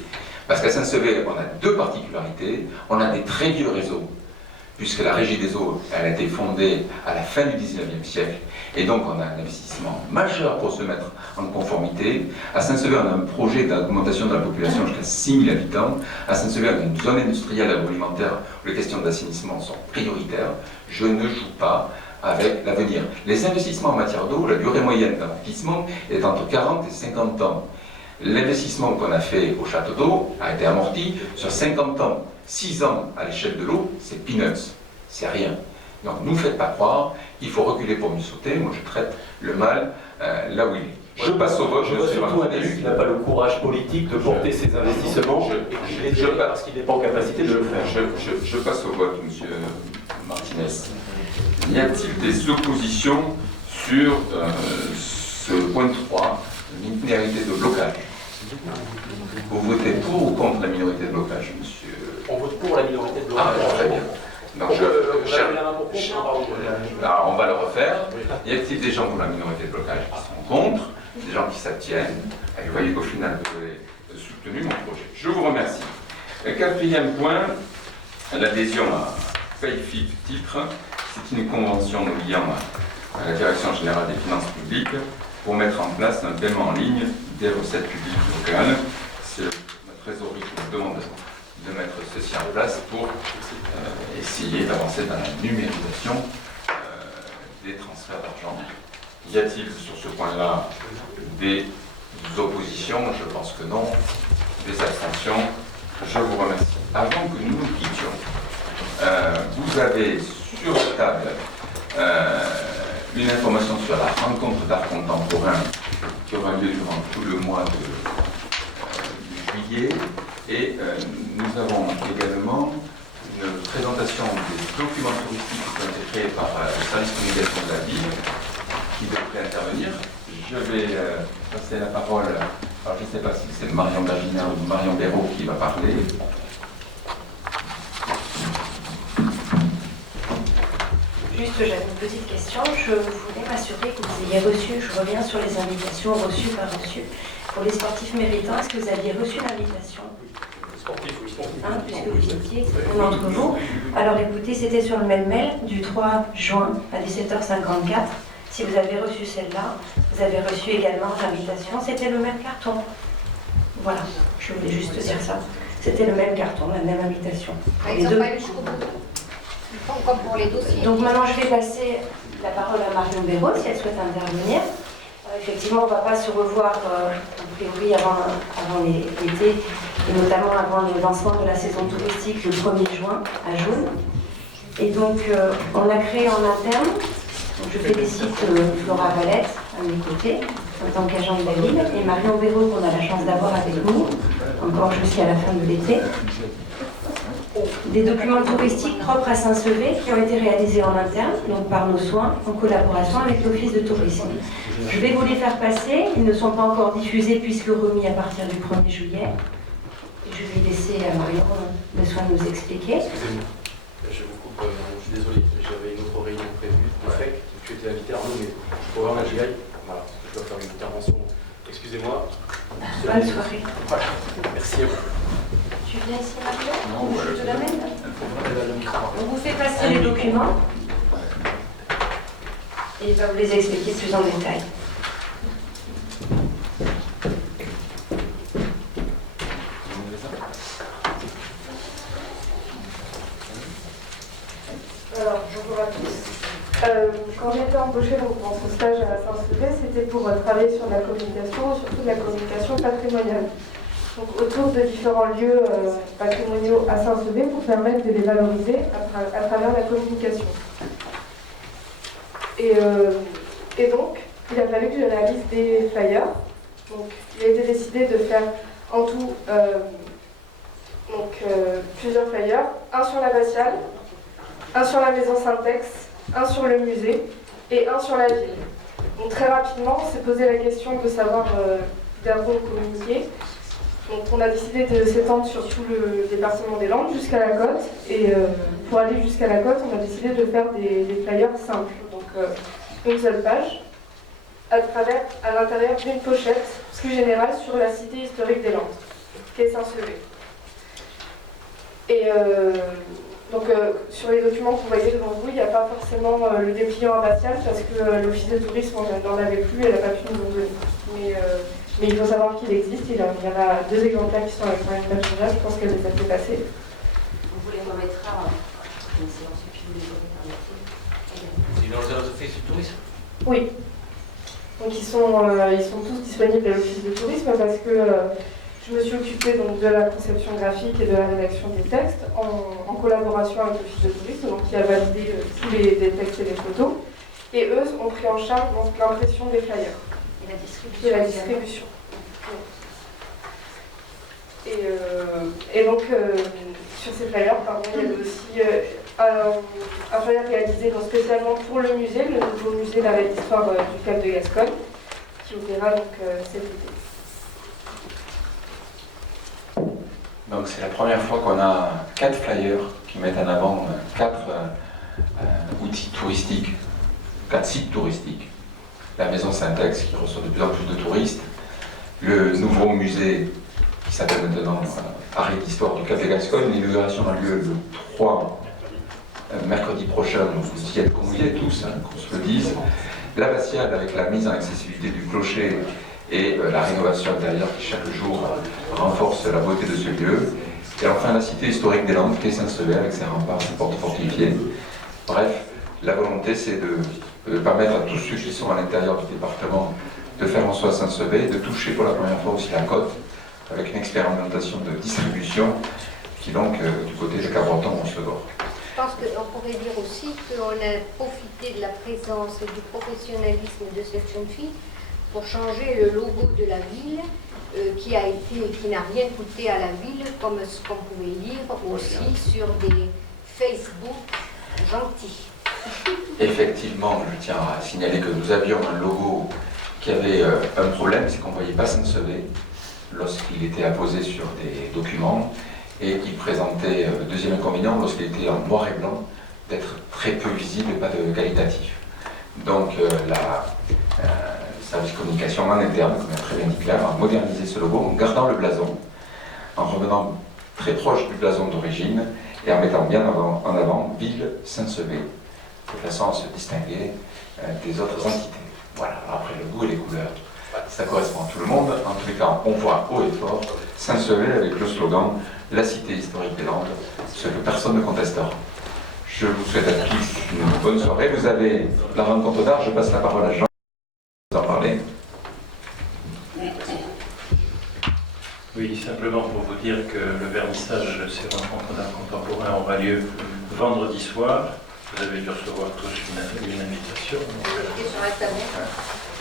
Parce qu'à Saint-Sevé, on a deux particularités. On a des très vieux réseaux, puisque la Régie des eaux, elle a été fondée à la fin du 19e siècle. Et donc, on a un investissement majeur pour se mettre en conformité. À Saint-Sevé, on a un projet d'augmentation de la population jusqu'à 6 000 habitants. À Saint-Sevé, on a une zone industrielle agroalimentaire où les questions d'assainissement sont prioritaires. Je ne joue pas avec l'avenir. Les investissements en matière d'eau, la durée moyenne d'investissement est entre 40 et 50 ans. L'investissement qu'on a fait au château d'eau a été amorti sur 50 ans. 6 ans à l'échelle de l'eau, c'est peanuts, c'est rien. Donc ne nous faites pas croire qu'il faut reculer pour mieux sauter. Moi je traite le mal là où il est. Je passe au vote. Je vois surtout un élu qui n'a pas le courage politique de porter ses investissements parce qu'il n'est pas en capacité de le faire. Je passe au vote, monsieur Martinez. Y a-t-il des oppositions sur ce point 3, minorité de blocage? Vous votez pour ou contre la minorité de blocage, monsieur? On vote pour la minorité de blocage. Ah, très bien. Donc alors, on va le refaire. Y a-t-il des gens pour la minorité de blocage qui sont contre, des gens qui s'abstiennent? Et vous voyez qu'au final, vous avez soutenu mon projet. Je vous remercie. Le quatrième point, l'adhésion à PayFit titre. C'est une convention nous liant à la Direction générale des finances publiques pour mettre en place un paiement en ligne des recettes publiques locales. C'est la trésorerie qui nous demande de mettre ceci en place pour essayer d'avancer dans la numérisation des transferts d'argent. Y a-t-il sur ce point-là des oppositions? Je pense que non. Des abstentions? Je vous remercie. Avant que nous nous quittions, vous avez sur la table une information sur la rencontre d'art contemporain qui aura lieu durant tout le mois de juillet. Et nous avons également une présentation des documents touristiques qui ont été créés par le service de communication de la ville qui devrait intervenir. Je vais passer la parole, alors je ne sais pas si c'est Marion Bergina ou Marion Béraud qui va parler. Juste, j'avais une petite question. Je voulais m'assurer que vous ayez reçu, je reviens sur les invitations reçues par reçues. Pour les sportifs méritants, est-ce que vous aviez reçu l'invitation? Sportif, oui, sportif. Puisque vous étiez un d'entre vous. Alors écoutez, c'était sur le même mail du 3 juin à 17h54. Si vous avez reçu celle-là, vous avez reçu également l'invitation. C'était le même carton. Voilà, je voulais juste dire ça. C'était le même carton, la même invitation. Ils n'ont pas eu jusqu'au bout. Comme pour les dossiers. Donc maintenant, je vais passer la parole à Marion Béraud, si elle souhaite intervenir. Effectivement, on ne va pas se revoir, a priori, avant l'été, et notamment avant le lancement de la saison touristique le 1er juin à Jaune. Et donc, on a créé en interne, donc je félicite Flora Valette à mes côtés, en tant qu'agent de la ville, et Marion Béraud, qu'on a la chance d'avoir avec nous, encore jusqu'à la fin de l'été. Des documents touristiques propres à Saint-Sevé qui ont été réalisés en interne, donc par nos soins, en collaboration avec l'Office de tourisme. Je vais vous les faire passer, ils ne sont pas encore diffusés puisque remis à partir du 1er juillet. Et je vais laisser à Marion le soin de nous expliquer. Excusez-moi, je vous coupe, je suis désolé, j'avais une autre réunion prévue, FEC, tu étais invité Arnaud, mais je programme à Gigaï, voilà, je dois faire une intervention. Excusez-moi. Bonne soirée. Voilà, merci à vous. Tu viens ici, Marion? Non, je te l'amène. On On vous fait passer les documents et il va vous les expliquer plus en détail. Alors, bonjour à tous. Quand j'ai été embauchée dans ce stage à Saint-Sevé, c'était pour travailler sur la communication, surtout de la communication patrimoniale. Donc, autour de différents lieux patrimoniaux à Saint-Sevé pour permettre de les valoriser à travers la communication. Et donc, il a fallu que je réalise des flyers. Donc, il a été décidé de faire en tout plusieurs flyers, un sur l'abbatiale, un sur la maison Saint-Ex, un sur le musée et un sur la ville. Donc très rapidement, on s'est posé la question de savoir vers où on communiquer. Donc on a décidé de s'étendre sur tout le département des Landes jusqu'à la côte. Et pour aller jusqu'à la côte, on a décidé de faire des flyers simples. Donc une seule page, à l'intérieur d'une pochette plus générale sur la cité historique des Landes, qui est Saint-Sevé. Et donc sur les documents que vous voyez devant vous, il n'y a pas forcément le dépliant abbatial parce que l'office de tourisme n'en avait plus, elle n'a pas pu nous en donner. Mais il faut savoir qu'il existe, il y en a 2 exemplaires qui sont avec une page journal, je pense qu'elle les a fait passer. On vous les remettra une séance et puis vous les aurez par métier. C'est dans l'office du tourisme? Oui. Donc ils sont tous disponibles à l'office de tourisme parce que je me suis occupée donc, de la conception graphique et de la rédaction des textes en collaboration avec l'office de tourisme, donc qui a validé tous les textes et les photos. Et eux ont pris en charge donc, l'impression des flyers. Et la distribution. Et donc, sur ces flyers, pardon, il y avait aussi un flyer réalisé donc, spécialement pour le musée, le nouveau musée d'art et d'histoire du Cap de Gascogne, qui ouvrira donc cet été. Donc c'est la première fois qu'on a 4 flyers qui mettent en avant 4 outils touristiques, 4 sites touristiques. La maison Saint-Ex qui reçoit de plus en plus de touristes, le nouveau musée qui s'appelle maintenant Art et d'Histoire du Cap de Gascogne. L'inauguration a lieu le 3 mercredi prochain, donc vous y êtes conviés tous, qu'on se le dise. L'abbatiale avec la mise en accessibilité du clocher et la rénovation intérieure qui chaque jour renforce la beauté de ce lieu. Et enfin la cité historique des Landes, qui est Saint-Sevé avec ses remparts, ses portes fortifiées. Bref, la volonté c'est de permettre à tous ceux qui sont à l'intérieur du département de faire en soi Saint-Sevé, de toucher pour la première fois aussi la côte, avec une expérimentation de distribution qui donc du côté de Cabreton on se dort. Je pense qu'on pourrait dire aussi qu'on a profité de la présence et du professionnalisme de cette jeune fille pour changer le logo de la ville qui n'a rien coûté à la ville, comme ce qu'on pouvait lire aussi sur des Facebook gentils. Effectivement, je tiens à signaler que nous avions un logo qui avait un problème, c'est qu'on ne voyait pas Saint-Sevé lorsqu'il était apposé sur des documents et qui présentait le deuxième inconvénient lorsqu'il était en noir et blanc d'être très peu visible et pas de qualitatif. Donc service communication en interne, comme a très bien dit Claire, a modernisé ce logo en gardant le blason, en revenant très proche du blason d'origine et en mettant bien en avant Ville Saint-Sevé, de façon à se distinguer des autres entités. Voilà, après le goût et les couleurs, ça correspond à tout le monde. En tous les cas, on voit haut et fort Saint-Sevé avec le slogan « La cité historique des Landes », ce que personne ne contestera. Je vous souhaite à tous une bonne soirée. Vous avez la rencontre d'art, je passe la parole à Jean. Vous en parlez. Oui, simplement pour vous dire que le vernissage de ces rencontres d'art contemporain aura lieu vendredi soir. Vous avez dû recevoir tous une invitation.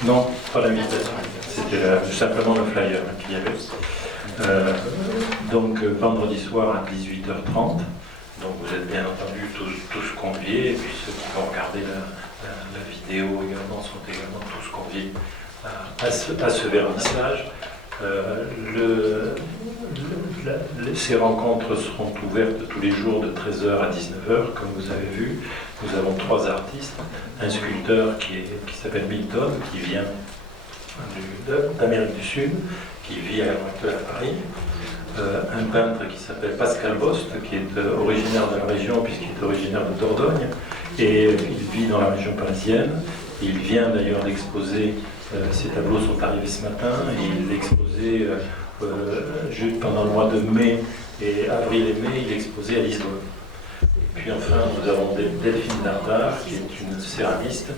Non, pas l'invitation. C'était simplement le flyer qu'il y avait. Donc vendredi soir à 18h30. Donc vous êtes bien entendu tous conviés, et puis ceux qui vont regarder la vidéo également sont également tous conviés à ce vernissage. Ces rencontres seront ouvertes tous les jours de 13h à 19h, comme vous avez vu. Nous avons 3 artistes, un sculpteur qui s'appelle Milton, qui vient d'Amérique du Sud, qui vit à l'heure actuelle à Paris. Un peintre qui s'appelle Pascal Bost, qui est originaire de la région, puisqu'il est originaire de Dordogne, et il vit dans la région parisienne. Il vient d'ailleurs d'exposer, ses tableaux sont arrivés ce matin, et il exposait juste pendant le mois de mai, et avril et mai, il exposait à Lisbonne. Et puis enfin, nous avons Delphine Dardard, qui est une céramiste,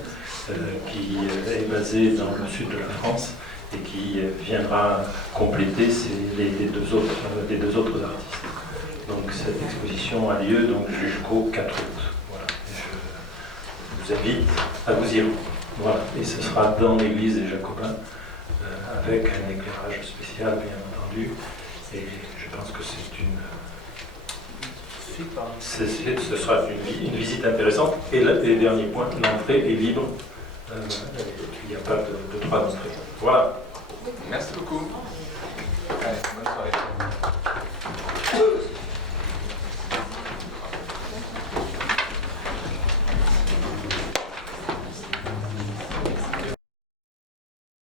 qui est basée dans le sud de la France, et qui viendra compléter les deux autres artistes. Donc cette exposition a lieu donc, jusqu'au 4 août. Voilà. Je vous invite à vous y rendre. Voilà. Et ce sera dans l'église des Jacobins, avec un éclairage spécial, bien entendu. Et je pense que ce sera une visite intéressante. Et le dernier point, l'entrée est libre qu'il n'y a pas de droit d'inscription. Voilà. Merci beaucoup.